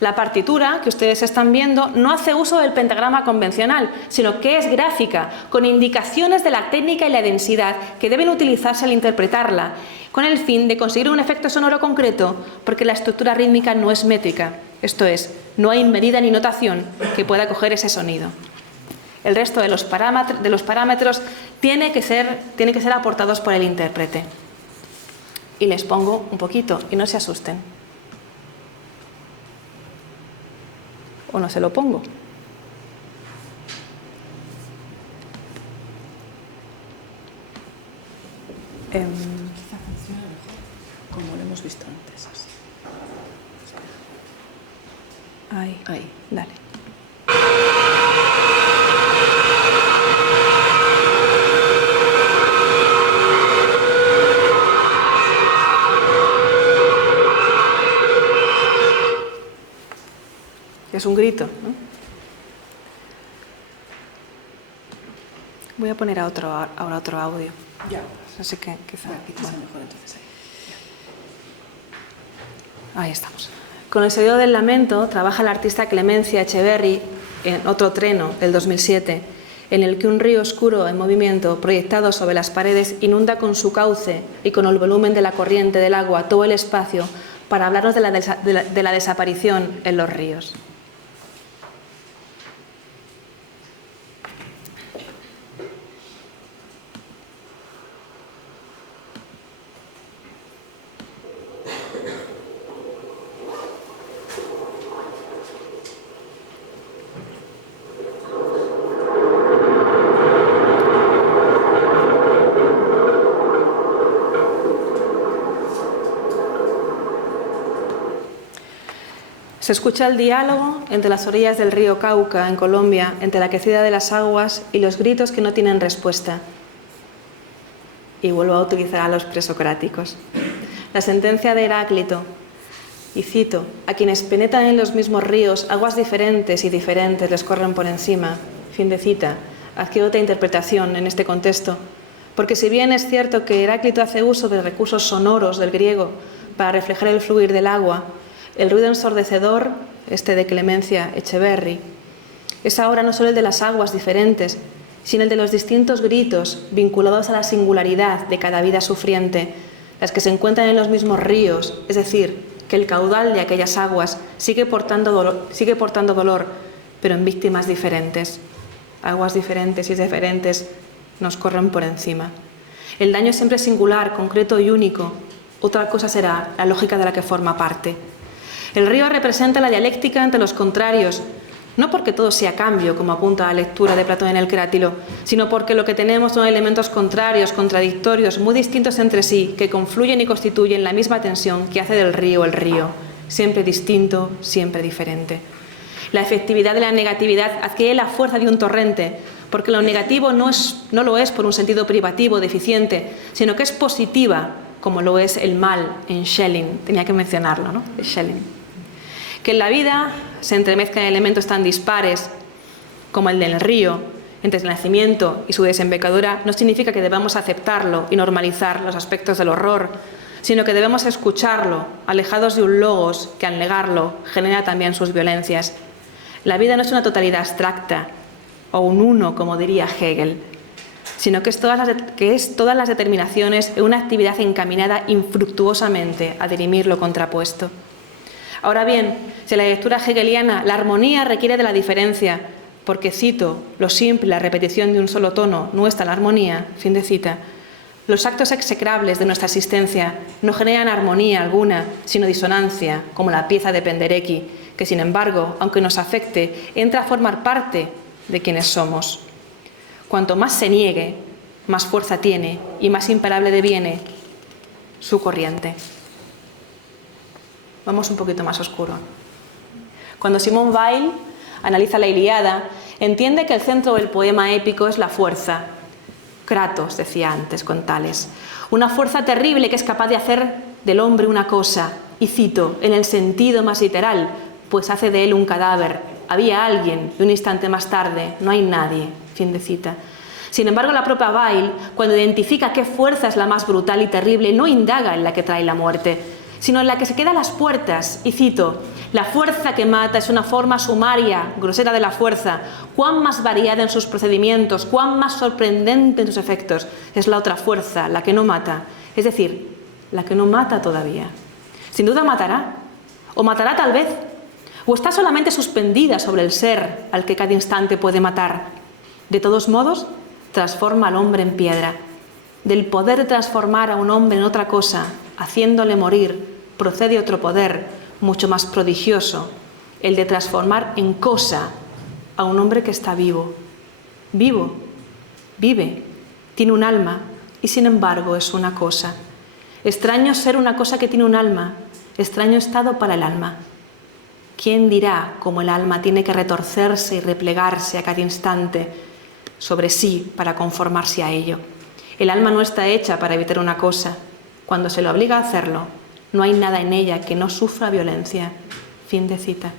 La partitura que ustedes están viendo no hace uso del pentagrama convencional, sino que es gráfica, con indicaciones de la técnica y la densidad que deben utilizarse al interpretarla, con el fin de conseguir un efecto sonoro concreto, porque la estructura rítmica no es métrica, esto es, no hay medida ni notación que pueda coger ese sonido. El resto de los parámetros tiene que ser aportados por el intérprete. Y les pongo un poquito, y no se asusten. ¿O no se lo pongo? Quizá funciona mejor, como lo hemos visto antes. Así. Ahí, dale. Es un grito, ¿no? Voy a poner ahora otro audio. Ya. Así que quizá mejor entonces ahí. Ahí estamos. Con el sonido del lamento trabaja la artista Clemencia Echeverry en Otro treno, del 2007, en el que un río oscuro en movimiento, proyectado sobre las paredes, inunda con su cauce y con el volumen de la corriente del agua todo el espacio para hablarnos de la desaparición en los ríos. Se escucha el diálogo entre las orillas del río Cauca, en Colombia, entre la crecida de las aguas y los gritos que no tienen respuesta. Y vuelvo a utilizar a los presocráticos. La sentencia de Heráclito, y cito, a quienes penetran en los mismos ríos, aguas diferentes y diferentes les corren por encima. Fin de cita. Adquiere otra interpretación en este contexto, porque si bien es cierto que Heráclito hace uso de recursos sonoros del griego para reflejar el fluir del agua, el ruido ensordecedor, de Clemencia Echeverry, es ahora no solo el de las aguas diferentes, sino el de los distintos gritos vinculados a la singularidad de cada vida sufriente, las que se encuentran en los mismos ríos, es decir, que el caudal de aquellas aguas sigue portando dolor, pero en víctimas diferentes. Aguas diferentes y diferentes nos corren por encima. El daño es siempre singular, concreto y único. Otra cosa será la lógica de la que forma parte. El río representa la dialéctica entre los contrarios, no porque todo sea cambio, como apunta la lectura de Platón en el Crátilo, sino porque lo que tenemos son elementos contrarios, contradictorios, muy distintos entre sí, que confluyen y constituyen la misma tensión que hace del río el río, siempre distinto, siempre diferente. La efectividad de la negatividad adquiere la fuerza de un torrente, porque lo negativo no lo es por un sentido privativo, deficiente, sino que es positiva, como lo es el mal en Schelling. Tenía que mencionarlo, ¿no? Schelling. Que en la vida se entremezclan elementos tan dispares como el del río, entre el nacimiento y su desembocadura, no significa que debamos aceptarlo y normalizar los aspectos del horror, sino que debemos escucharlo, alejados de un logos que al negarlo genera también sus violencias. La vida no es una totalidad abstracta, o un uno, como diría Hegel, sino que es todas las determinaciones en una actividad encaminada infructuosamente a dirimir lo contrapuesto. Ahora bien, si en la lectura hegeliana la armonía requiere de la diferencia, porque, cito, lo simple, la repetición de un solo tono no está en la armonía, fin de cita, los actos execrables de nuestra existencia no generan armonía alguna, sino disonancia, como la pieza de Penderecki, que sin embargo, aunque nos afecte, entra a formar parte de quienes somos. Cuanto más se niegue, más fuerza tiene y más imparable deviene su corriente. Vamos un poquito más oscuro. Cuando Simone Weil analiza la Ilíada, entiende que el centro del poema épico es la fuerza. Kratos, decía antes con Tales, una fuerza terrible que es capaz de hacer del hombre una cosa, y cito, en el sentido más literal, pues hace de él un cadáver. Había alguien, y un instante más tarde, no hay nadie. Fin de cita. Sin embargo, la propia Weil, cuando identifica qué fuerza es la más brutal y terrible, no indaga en la que trae la muerte, sino en la que se queda a las puertas, y cito, la fuerza que mata es una forma sumaria, grosera de la fuerza, cuán más variada en sus procedimientos, cuán más sorprendente en sus efectos, es la otra fuerza, la que no mata, es decir, la que no mata todavía. Sin duda matará, o matará tal vez, o está solamente suspendida sobre el ser al que cada instante puede matar. De todos modos, transforma al hombre en piedra. Del poder de transformar a un hombre en otra cosa, haciéndole morir, procede otro poder mucho más prodigioso, el de transformar en cosa a un hombre que está vivo. Vivo, vive, tiene un alma y sin embargo es una cosa. Extraño ser una cosa que tiene un alma, extraño estado para el alma. ¿Quién dirá cómo el alma tiene que retorcerse y replegarse a cada instante sobre sí para conformarse a ello? El alma no está hecha para evitar una cosa. Cuando se le obliga a hacerlo, no hay nada en ella que no sufra violencia. Fin de cita.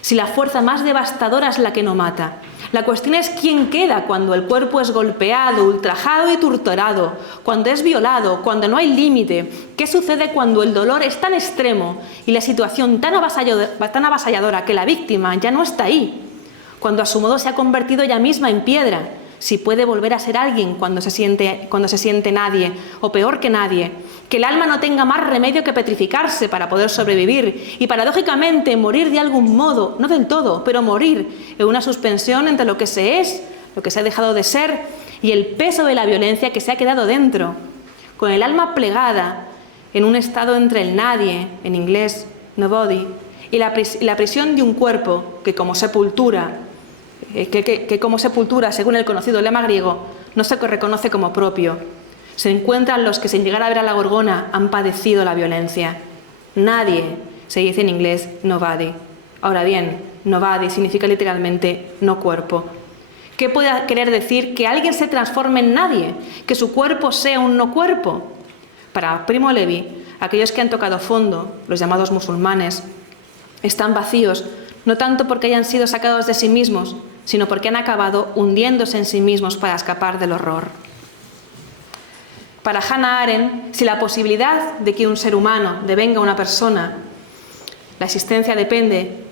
Si la fuerza más devastadora es la que no mata, la cuestión es quién queda cuando el cuerpo es golpeado, ultrajado y torturado, cuando es violado, cuando no hay límite. ¿Qué sucede cuando el dolor es tan extremo y la situación tan avasalladora que la víctima ya no está ahí? Cuando a su modo se ha convertido ella misma en piedra, si puede volver a ser alguien cuando se siente nadie, o peor que nadie, que el alma no tenga más remedio que petrificarse para poder sobrevivir y paradójicamente morir de algún modo, no del todo, pero morir en una suspensión entre lo que se es, lo que se ha dejado de ser y el peso de la violencia que se ha quedado dentro, con el alma plegada en un estado entre el nadie, en inglés nobody, y la prisión de un cuerpo que como sepultura, según el conocido lema griego, no se reconoce como propio. Se encuentran los que sin llegar a ver a la gorgona han padecido la violencia. Nadie, se dice en inglés nobody. Ahora bien, nobody significa literalmente no cuerpo. ¿Qué puede querer decir que alguien se transforme en nadie? ¿Que su cuerpo sea un no cuerpo? Para Primo Levi, aquellos que han tocado fondo, los llamados musulmanes, están vacíos, no tanto porque hayan sido sacados de sí mismos, sino porque han acabado hundiéndose en sí mismos para escapar del horror. Para Hannah Arendt, si la posibilidad de que un ser humano devenga una persona, la existencia depende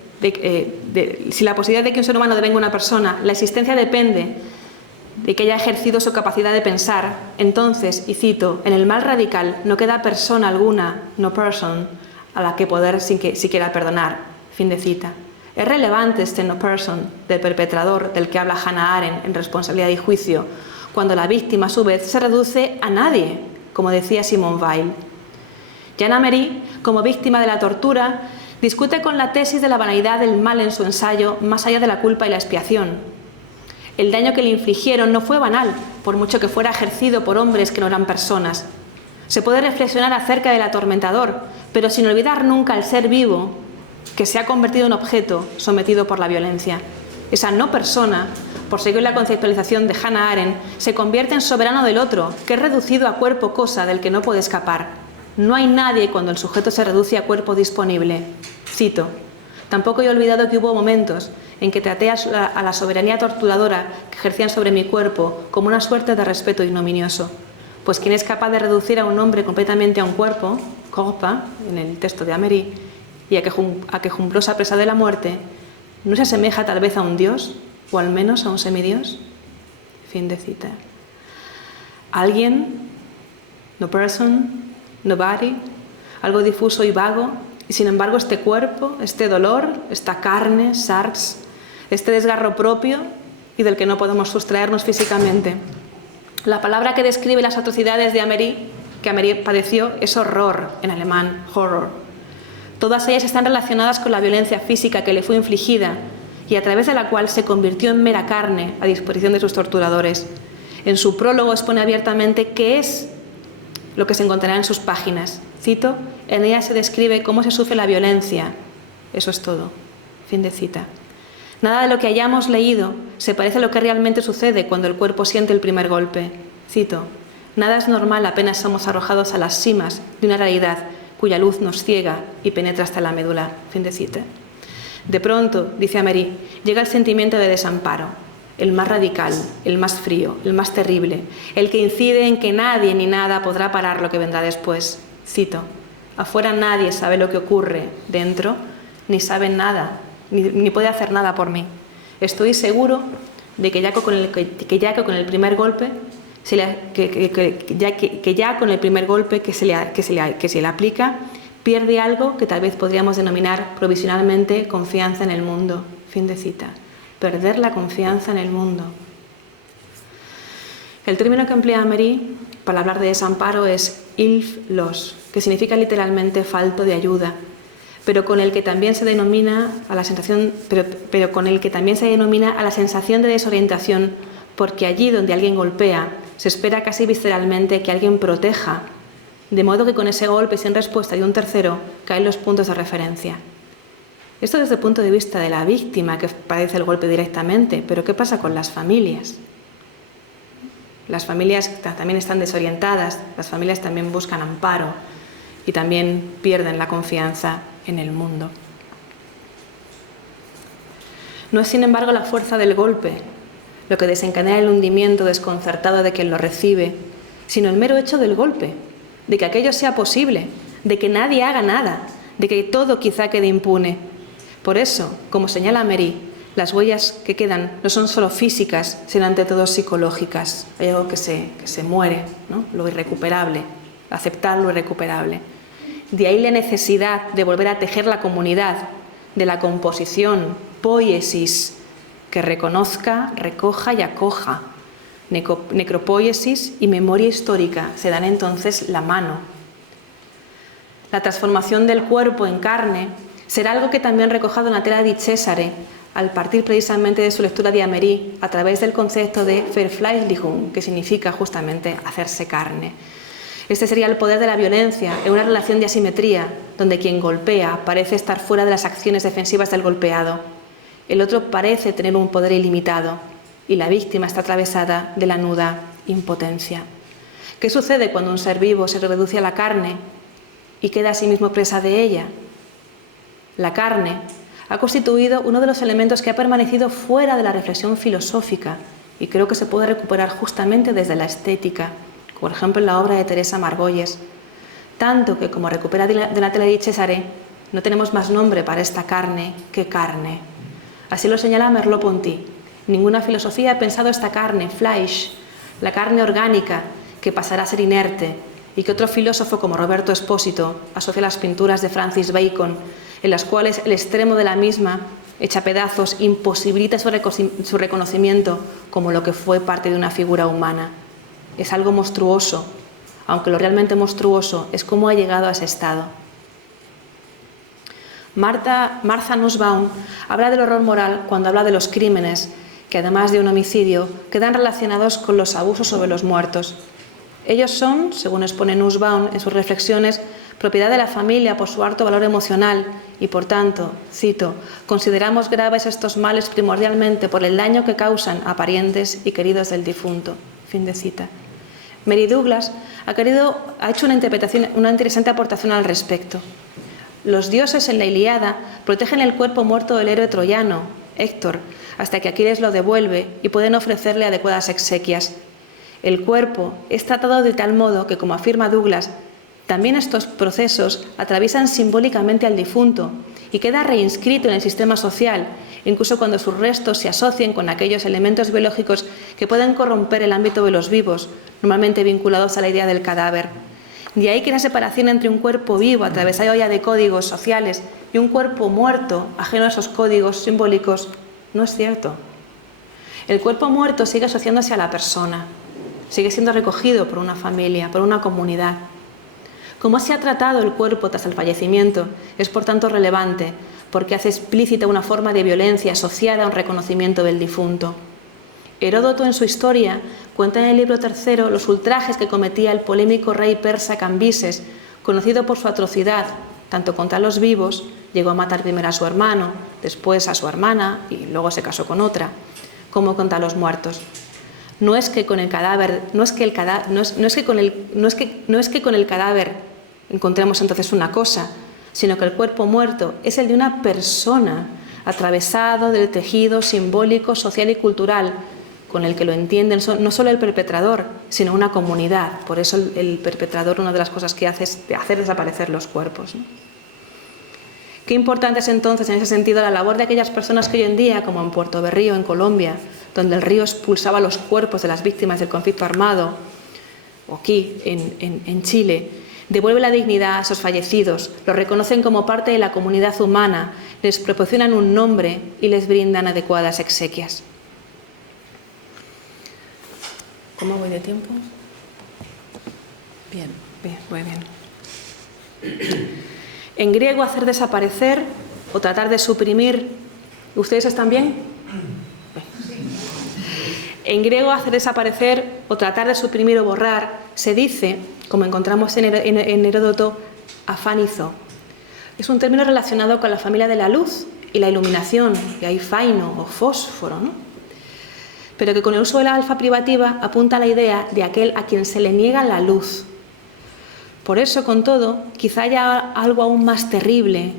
si la posibilidad de que un ser humano devenga una persona, la existencia depende de que haya ejercido su capacidad de pensar, entonces, y cito, en el mal radical no queda persona alguna, no person, a la que poder siquiera perdonar. Fin de cita. Es relevante este no person del perpetrador del que habla Hannah Arendt en Responsabilidad y Juicio, cuando la víctima a su vez se reduce a nadie, como decía Simone Weil. Jeanne Amery, como víctima de la tortura, discute con la tesis de la banalidad del mal en su ensayo Más allá de la culpa y la expiación. El daño que le infligieron no fue banal, por mucho que fuera ejercido por hombres que no eran personas. Se puede reflexionar acerca del atormentador, pero sin olvidar nunca el ser vivo que se ha convertido en objeto sometido por la violencia. Esa no persona, por seguir la conceptualización de Hannah Arendt, se convierte en soberano del otro, que es reducido a cuerpo cosa del que no puede escapar. No hay nadie cuando el sujeto se reduce a cuerpo disponible. Cito, tampoco he olvidado que hubo momentos en que traté a la soberanía torturadora que ejercían sobre mi cuerpo como una suerte de respeto ignominioso. Pues quien es capaz de reducir a un hombre completamente a un cuerpo, corpa, en el texto de Amery, y a quejumbrosa presa de la muerte, ¿no se asemeja tal vez a un dios, o al menos a un semidios? Fin de cita. Alguien, no person, nobody, algo difuso y vago, y sin embargo este cuerpo, este dolor, esta carne, sarx, este desgarro propio y del que no podemos sustraernos físicamente. La palabra que describe las atrocidades de Amery, que Amery padeció, es horror, en alemán, horror. Todas ellas están relacionadas con la violencia física que le fue infligida y a través de la cual se convirtió en mera carne a disposición de sus torturadores. En su prólogo expone abiertamente qué es lo que se encontrará en sus páginas. Cito, en ella se describe cómo se sufre la violencia. Eso es todo. Fin de cita. Nada de lo que hayamos leído se parece a lo que realmente sucede cuando el cuerpo siente el primer golpe. Cito: nada es normal apenas somos arrojados a las cimas de una realidad cuya luz nos ciega y penetra hasta la médula. Fin de cita. De pronto, dice Améry, llega el sentimiento de desamparo, el más radical, el más frío, el más terrible, el que incide en que nadie ni nada podrá parar lo que vendrá después. Cito: afuera nadie sabe lo que ocurre, dentro ni sabe nada, ni puede hacer nada por mí. Estoy seguro de que ya con el primer golpe se le aplica, pierde algo que tal vez podríamos denominar provisionalmente confianza en el mundo. Fin de cita. Perder la confianza en el mundo. El término que emplea Améry para hablar de desamparo es hilf-los, que significa literalmente falto de ayuda, pero con el que también se denomina a la sensación de desorientación, porque allí donde alguien golpea se espera casi visceralmente que alguien proteja, de modo que con ese golpe sin respuesta de un tercero caen los puntos de referencia. Esto desde el punto de vista de la víctima que padece el golpe directamente, pero ¿qué pasa con las familias? Las familias también están desorientadas, las familias también buscan amparo y también pierden la confianza en el mundo. No es, sin embargo, la fuerza del golpe lo que desencadena el hundimiento desconcertado de quien lo recibe, sino el mero hecho del golpe, de que aquello sea posible, de que nadie haga nada, de que todo quizá quede impune. Por eso, como señala Améry, las huellas que quedan no son solo físicas, sino ante todo psicológicas. Hay algo que se muere, ¿no? Lo irrecuperable, aceptar lo irrecuperable. De ahí la necesidad de volver a tejer la comunidad, de la composición, poiesis, que reconozca, recoja y acoja. Necropoiesis y memoria histórica se dan entonces la mano. La transformación del cuerpo en carne será algo que también recoja Donatella di Cesare al partir precisamente de su lectura de Améry a través del concepto de Verfleischlichung, que significa justamente hacerse carne. Este sería el poder de la violencia en una relación de asimetría, donde quien golpea parece estar fuera de las acciones defensivas del golpeado. El otro parece tener un poder ilimitado y la víctima está atravesada de la nuda impotencia. ¿Qué sucede cuando un ser vivo se reduce a la carne y queda a sí mismo presa de ella? La carne ha constituido uno de los elementos que ha permanecido fuera de la reflexión filosófica y creo que se puede recuperar justamente desde la estética, por ejemplo en la obra de Teresa Margolles, tanto que, como recupera Donatella di Cesare, no tenemos más nombre para esta carne que carne. Así lo señala Merleau-Ponty. Ninguna filosofía ha pensado esta carne, Fleisch, la carne orgánica, que pasará a ser inerte, y que otro filósofo como Roberto Espósito asocia a las pinturas de Francis Bacon, en las cuales el extremo de la misma, hecha pedazos, imposibilita su reconocimiento como lo que fue parte de una figura humana. Es algo monstruoso, aunque lo realmente monstruoso es cómo ha llegado a ese estado. Martha Nussbaum habla del horror moral cuando habla de los crímenes, que además de un homicidio, quedan relacionados con los abusos sobre los muertos. Ellos son, según expone Nussbaum en sus reflexiones, propiedad de la familia por su alto valor emocional y, por tanto, cito, consideramos graves estos males primordialmente por el daño que causan a parientes y queridos del difunto. Fin de cita. Mary Douglas ha hecho una interesante aportación al respecto. Los dioses en la Ilíada protegen el cuerpo muerto del héroe troyano, Héctor, hasta que Aquiles lo devuelve y pueden ofrecerle adecuadas exequias. El cuerpo es tratado de tal modo que, como afirma Douglas, también estos procesos atraviesan simbólicamente al difunto y queda reinscrito en el sistema social, incluso cuando sus restos se asocien con aquellos elementos biológicos que pueden corromper el ámbito de los vivos, normalmente vinculados a la idea del cadáver. De ahí que la separación entre un cuerpo vivo, atravesado ya de códigos sociales, y un cuerpo muerto, ajeno a esos códigos simbólicos, no es cierto. El cuerpo muerto sigue asociándose a la persona, sigue siendo recogido por una familia, por una comunidad. Cómo se ha tratado el cuerpo tras el fallecimiento es por tanto relevante, porque hace explícita una forma de violencia asociada a un reconocimiento del difunto. Heródoto en su historia cuenta en el libro tercero los ultrajes que cometía el polémico rey persa Cambises, conocido por su atrocidad, tanto contra los vivos, llegó a matar primero a su hermano, después a su hermana y luego se casó con otra. ¿Cómo contra los muertos? No es que con el cadáver, no es que con el cadáver encontremos entonces una cosa, sino que el cuerpo muerto es el de una persona, atravesado del tejido simbólico, social y cultural, con el que lo entienden no solo el perpetrador, sino una comunidad. Por eso el perpetrador, una de las cosas que hace es hacer desaparecer los cuerpos, ¿no? Qué importante es entonces, en ese sentido, la labor de aquellas personas que hoy en día, como en Puerto Berrío, en Colombia, donde el río expulsaba los cuerpos de las víctimas del conflicto armado, o aquí, en Chile, devuelve la dignidad a esos fallecidos, los reconocen como parte de la comunidad humana, les proporcionan un nombre y les brindan adecuadas exequias. ¿Cómo voy de tiempo? Bien, muy bien. En griego, hacer desaparecer o tratar de suprimir. ¿Ustedes están bien? En griego, hacer desaparecer o tratar de suprimir o borrar se dice, como encontramos en Heródoto, afánizo. Es un término relacionado con la familia de la luz y la iluminación, y hay faino o fósforo, ¿no? Pero que con el uso de la alfa privativa apunta a la idea de aquel a quien se le niega la luz. Por eso, con todo, quizá haya algo aún más terrible,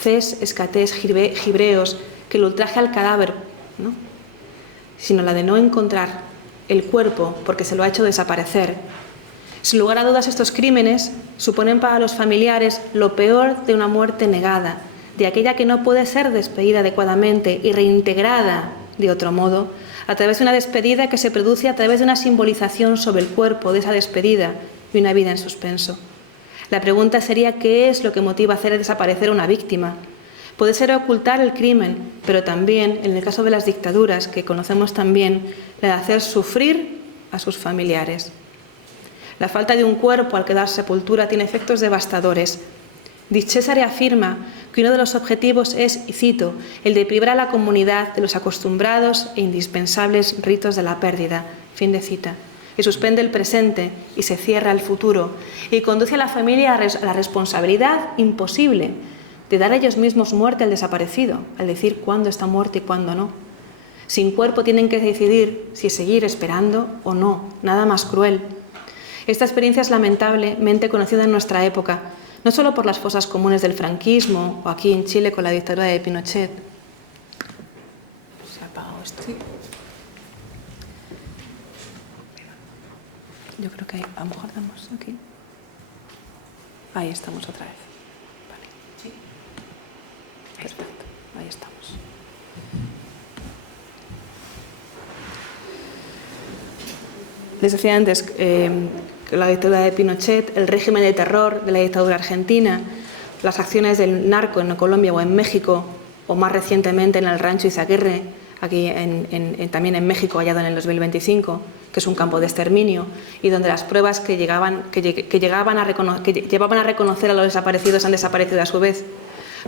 ces, escatés, gibreos, que el ultraje al cadáver, ¿no? Sino la de no encontrar el cuerpo porque se lo ha hecho desaparecer. Sin lugar a dudas, estos crímenes suponen para los familiares lo peor de una muerte negada, de aquella que no puede ser despedida adecuadamente y reintegrada de otro modo, a través de una despedida que se produce a través de una simbolización sobre el cuerpo de esa despedida y una vida en suspenso. La pregunta sería, ¿qué es lo que motiva a hacer desaparecer a una víctima? Puede ser ocultar el crimen, pero también, en el caso de las dictaduras, que conocemos también, la de hacer sufrir a sus familiares. La falta de un cuerpo al que dar sepultura tiene efectos devastadores. Di Cesare afirma que uno de los objetivos es, y cito, el de privar a la comunidad de los acostumbrados e indispensables ritos de la pérdida. Fin de cita. Y suspende el presente y se cierra el futuro y conduce a la familia a la responsabilidad imposible de dar a ellos mismos muerte al desaparecido, al decir cuándo está muerto y cuándo no. Sin cuerpo tienen que decidir si seguir esperando o no, nada más cruel. Esta experiencia es lamentablemente conocida en nuestra época, no solo por las fosas comunes del franquismo o aquí en Chile con la dictadura de Pinochet. ¿Se ha apagado esto? Sí. Yo creo que a lo mejor damos aquí. Ahí estamos otra vez. Vale. Sí. Perfecto. Ahí estamos. Les decía antes la dictadura de Pinochet, el régimen de terror de la dictadura argentina, las acciones del narco en Colombia o en México, o más recientemente en el rancho Izaguirre, aquí también en México, hallado en el 2025, que es un campo de exterminio, y donde las pruebas que llevaban a reconocer a los desaparecidos han desaparecido a su vez.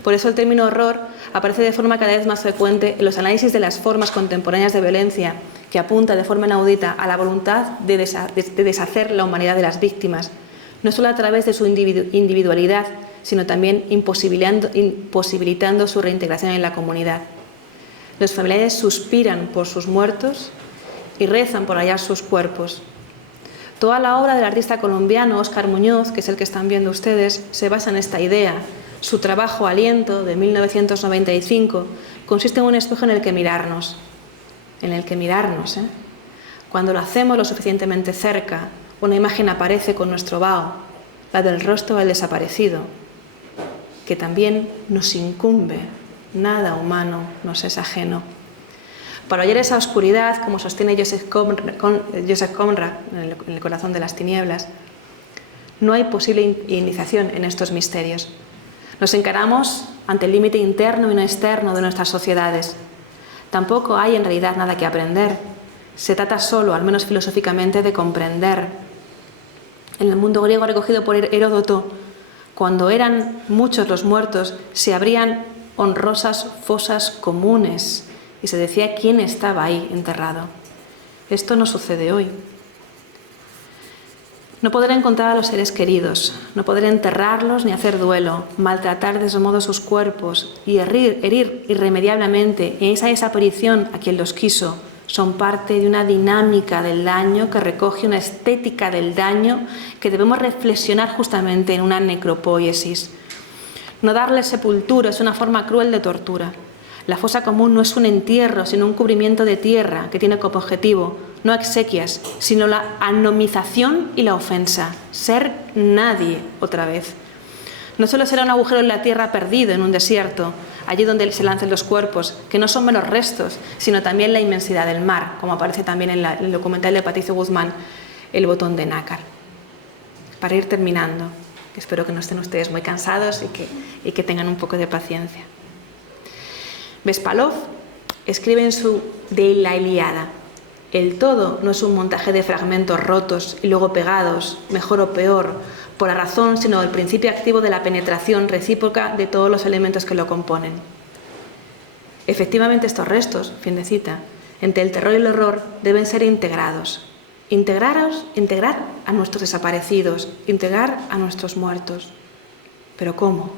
Por eso el término horror aparece de forma cada vez más frecuente en los análisis de las formas contemporáneas de violencia, que apunta de forma inaudita a la voluntad de deshacer la humanidad de las víctimas, no solo a través de su individualidad, sino también imposibilitando su reintegración en la comunidad. Los familiares suspiran por sus muertos y rezan por hallar sus cuerpos. Toda la obra del artista colombiano Óscar Muñoz, que es el que están viendo ustedes, se basa en esta idea. Su trabajo Aliento, de 1995, consiste en un espejo en el que mirarnos. Cuando lo hacemos lo suficientemente cerca, una imagen aparece con nuestro vaho, la del rostro del desaparecido, que también nos incumbe. Nada humano nos es ajeno. Para hallar esa oscuridad, como sostiene Joseph Conrad en El corazón de las tinieblas, no hay posible iniciación en estos misterios. Nos encaramos ante el límite interno y no externo de nuestras sociedades. Tampoco hay en realidad nada que aprender. Se trata solo, al menos filosóficamente, de comprender. En el mundo griego recogido por Heródoto, cuando eran muchos los muertos, se abrían honrosas fosas comunes y se decía quién estaba ahí enterrado. Esto no sucede hoy. No poder encontrar a los seres queridos, no poder enterrarlos ni hacer duelo, maltratar de ese modo sus cuerpos y herir irremediablemente en esa desaparición a quien los quiso, son parte de una dinámica del daño que recoge una estética del daño que debemos reflexionar justamente en una necropoiesis. No darle sepultura es una forma cruel de tortura. La fosa común no es un entierro, sino un cubrimiento de tierra que tiene como objetivo no exequias, sino la anomización y la ofensa. Ser nadie otra vez. No solo será un agujero en la tierra perdido en un desierto, allí donde se lancen los cuerpos, que no son menos restos, sino también la inmensidad del mar, como aparece también en el documental de Patricio Guzmán, El botón de nácar. Para ir terminando, espero que no estén ustedes muy cansados y que tengan un poco de paciencia. Bespalov escribe en su De la Ilíada: el todo no es un montaje de fragmentos rotos y luego pegados, mejor o peor, por la razón, sino el principio activo de la penetración recíproca de todos los elementos que lo componen. Efectivamente, estos restos, fin de cita, entre el terror y el horror, deben ser integrados. Integrar a nuestros desaparecidos, integrar a nuestros muertos. ¿Pero cómo?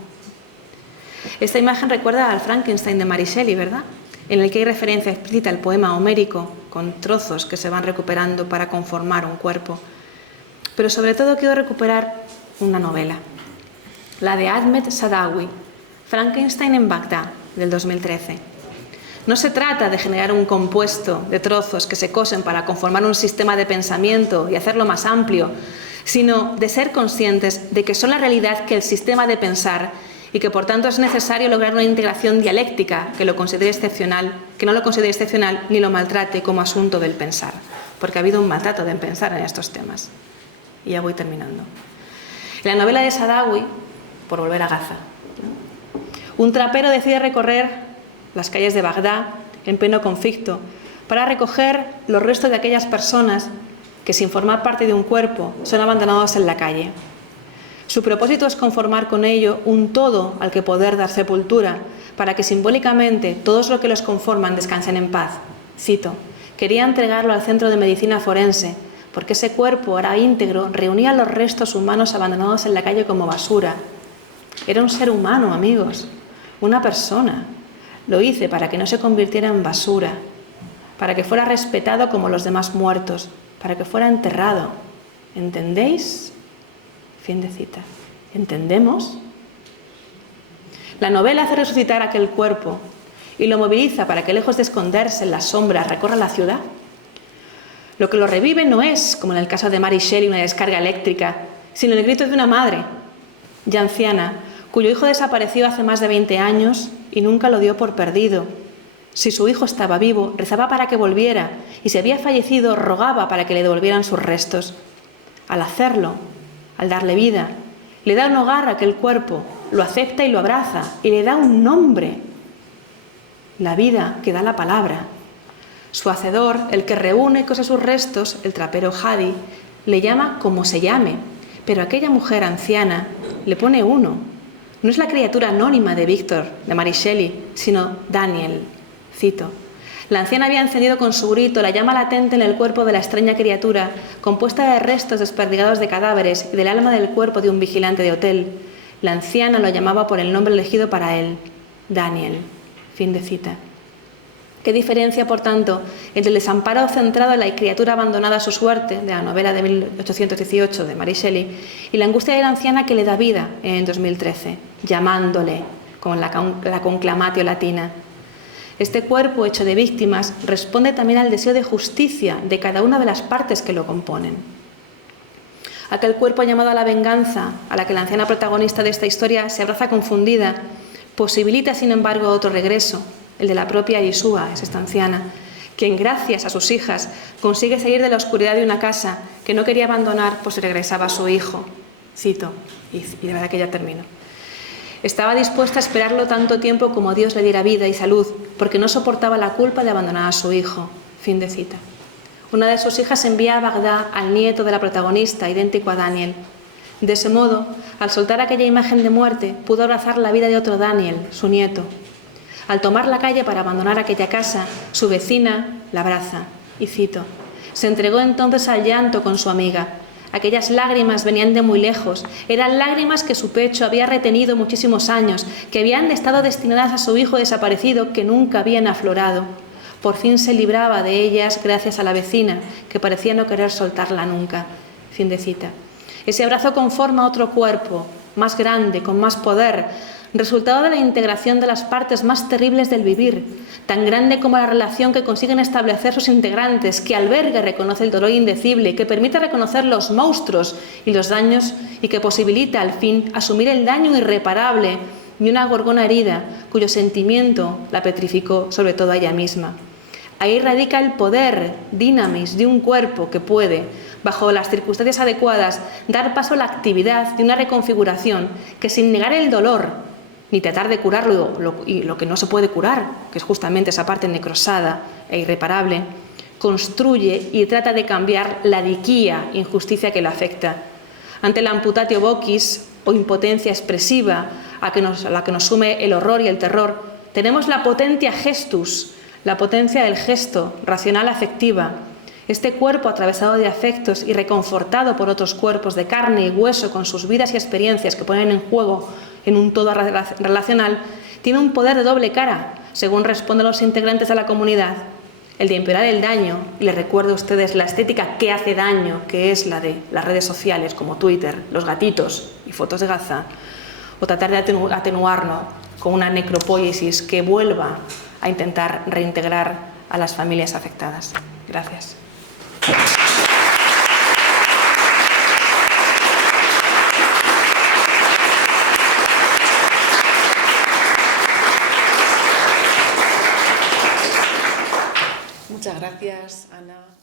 Esta imagen recuerda al Frankenstein de Mary Shelley, ¿verdad? En el que hay referencia explícita al poema homérico, con trozos que se van recuperando para conformar un cuerpo. Pero sobre todo quiero recuperar una novela, la de Ahmed Sadawi, Frankenstein en Bagdad, del 2013. No se trata de generar un compuesto de trozos que se cosen para conformar un sistema de pensamiento y hacerlo más amplio, sino de ser conscientes de que son la realidad que el sistema de pensar y que por tanto es necesario lograr una integración dialéctica que no lo considere excepcional ni lo maltrate como asunto del pensar, porque ha habido un maltrato del pensar en estos temas. Y ya voy terminando. En la novela de Sadawi, por volver a Gaza, un trapero decide recorrer las calles de Bagdad en pleno conflicto para recoger los restos de aquellas personas que, sin formar parte de un cuerpo, son abandonados en la calle. Su propósito es conformar con ello un todo al que poder dar sepultura, para que simbólicamente todos los que los conforman descansen en paz. Cito: quería entregarlo al Centro de Medicina Forense, porque ese cuerpo, ahora íntegro, reunía los restos humanos abandonados en la calle como basura. Era un ser humano, amigos, una persona. Lo hice para que no se convirtiera en basura, para que fuera respetado como los demás muertos, para que fuera enterrado. ¿Entendéis? Fin de cita. ¿Entendemos? La novela hace resucitar aquel cuerpo y lo moviliza para que, lejos de esconderse en las sombras, recorra la ciudad. Lo que lo revive no es, como en el caso de Mary Shelley, una descarga eléctrica, sino el grito de una madre, ya anciana, cuyo hijo desapareció hace más de 20 años y nunca lo dio por perdido. Si su hijo estaba vivo, rezaba para que volviera, y si había fallecido, rogaba para que le devolvieran sus restos. Al hacerlo, al darle vida, le da un hogar a aquel cuerpo, lo acepta y lo abraza, y le da un nombre. La vida que da la palabra. Su hacedor, el que reúne y cose sus restos, el trapero Hadi, le llama como se llame, pero aquella mujer anciana le pone uno. No es la criatura anónima de Víctor, de Mary Shelley, sino Daniel. Cito: la anciana había encendido con su grito la llama latente en el cuerpo de la extraña criatura, compuesta de restos desperdigados de cadáveres y del alma del cuerpo de un vigilante de hotel. La anciana lo llamaba por el nombre elegido para él, Daniel. Fin de cita. ¿Qué diferencia, por tanto, entre el desamparo centrado en la criatura abandonada a su suerte, de la novela de 1818 de Mary Shelley, y la angustia de la anciana que le da vida en 2013, llamándole, con la conclamatio latina? Este cuerpo hecho de víctimas responde también al deseo de justicia de cada una de las partes que lo componen. Aquel cuerpo llamado a la venganza, a la que la anciana protagonista de esta historia se abraza confundida, posibilita, sin embargo, otro regreso, el de la propia Yeshua, es esta anciana, quien, gracias a sus hijas, consigue salir de la oscuridad de una casa que no quería abandonar por si regresaba a su hijo. Cito, y de verdad que ya termino. Estaba dispuesta a esperarlo tanto tiempo como Dios le diera vida y salud, porque no soportaba la culpa de abandonar a su hijo. Fin de cita. Una de sus hijas envía a Bagdad al nieto de la protagonista, idéntico a Daniel. De ese modo, al soltar aquella imagen de muerte, pudo abrazar la vida de otro Daniel, su nieto. Al tomar la calle para abandonar aquella casa, su vecina la abraza. Y cito: se entregó entonces al llanto con su amiga. Aquellas lágrimas venían de muy lejos, eran lágrimas que su pecho había retenido muchísimos años, que habían estado destinadas a su hijo desaparecido, que nunca habían aflorado. Por fin se libraba de ellas gracias a la vecina, que parecía no querer soltarla nunca. Fin de cita. Ese abrazo conforma otro cuerpo, más grande, con más poder, resultado de la integración de las partes más terribles del vivir, tan grande como la relación que consiguen establecer sus integrantes, que alberga y reconoce el dolor indecible, que permite reconocer los monstruos y los daños y que posibilita al fin asumir el daño irreparable de una gorgona herida cuyo sentimiento la petrificó sobre todo a ella misma. Ahí radica el poder, dinamis, de un cuerpo que puede, bajo las circunstancias adecuadas, dar paso a la actividad de una reconfiguración que, sin negar el dolor ni tratar de curarlo y lo que no se puede curar, que es justamente esa parte necrosada e irreparable, construye y trata de cambiar la diquía, injusticia que la afecta. Ante la amputatio vocis, o impotencia expresiva a la que nos sume el horror y el terror, tenemos la potentia gestus, la potencia del gesto, racional afectiva. Este cuerpo atravesado de afectos y reconfortado por otros cuerpos de carne y hueso con sus vidas y experiencias que ponen en juego en un todo relacional, tiene un poder de doble cara, según responden los integrantes de la comunidad. El de imperar el daño, y les recuerdo a ustedes la estética que hace daño, que es la de las redes sociales como Twitter, los gatitos y fotos de Gaza, o tratar de atenuarlo con una necropóiesis que vuelva a intentar reintegrar a las familias afectadas. Gracias. Muchas gracias, Ana.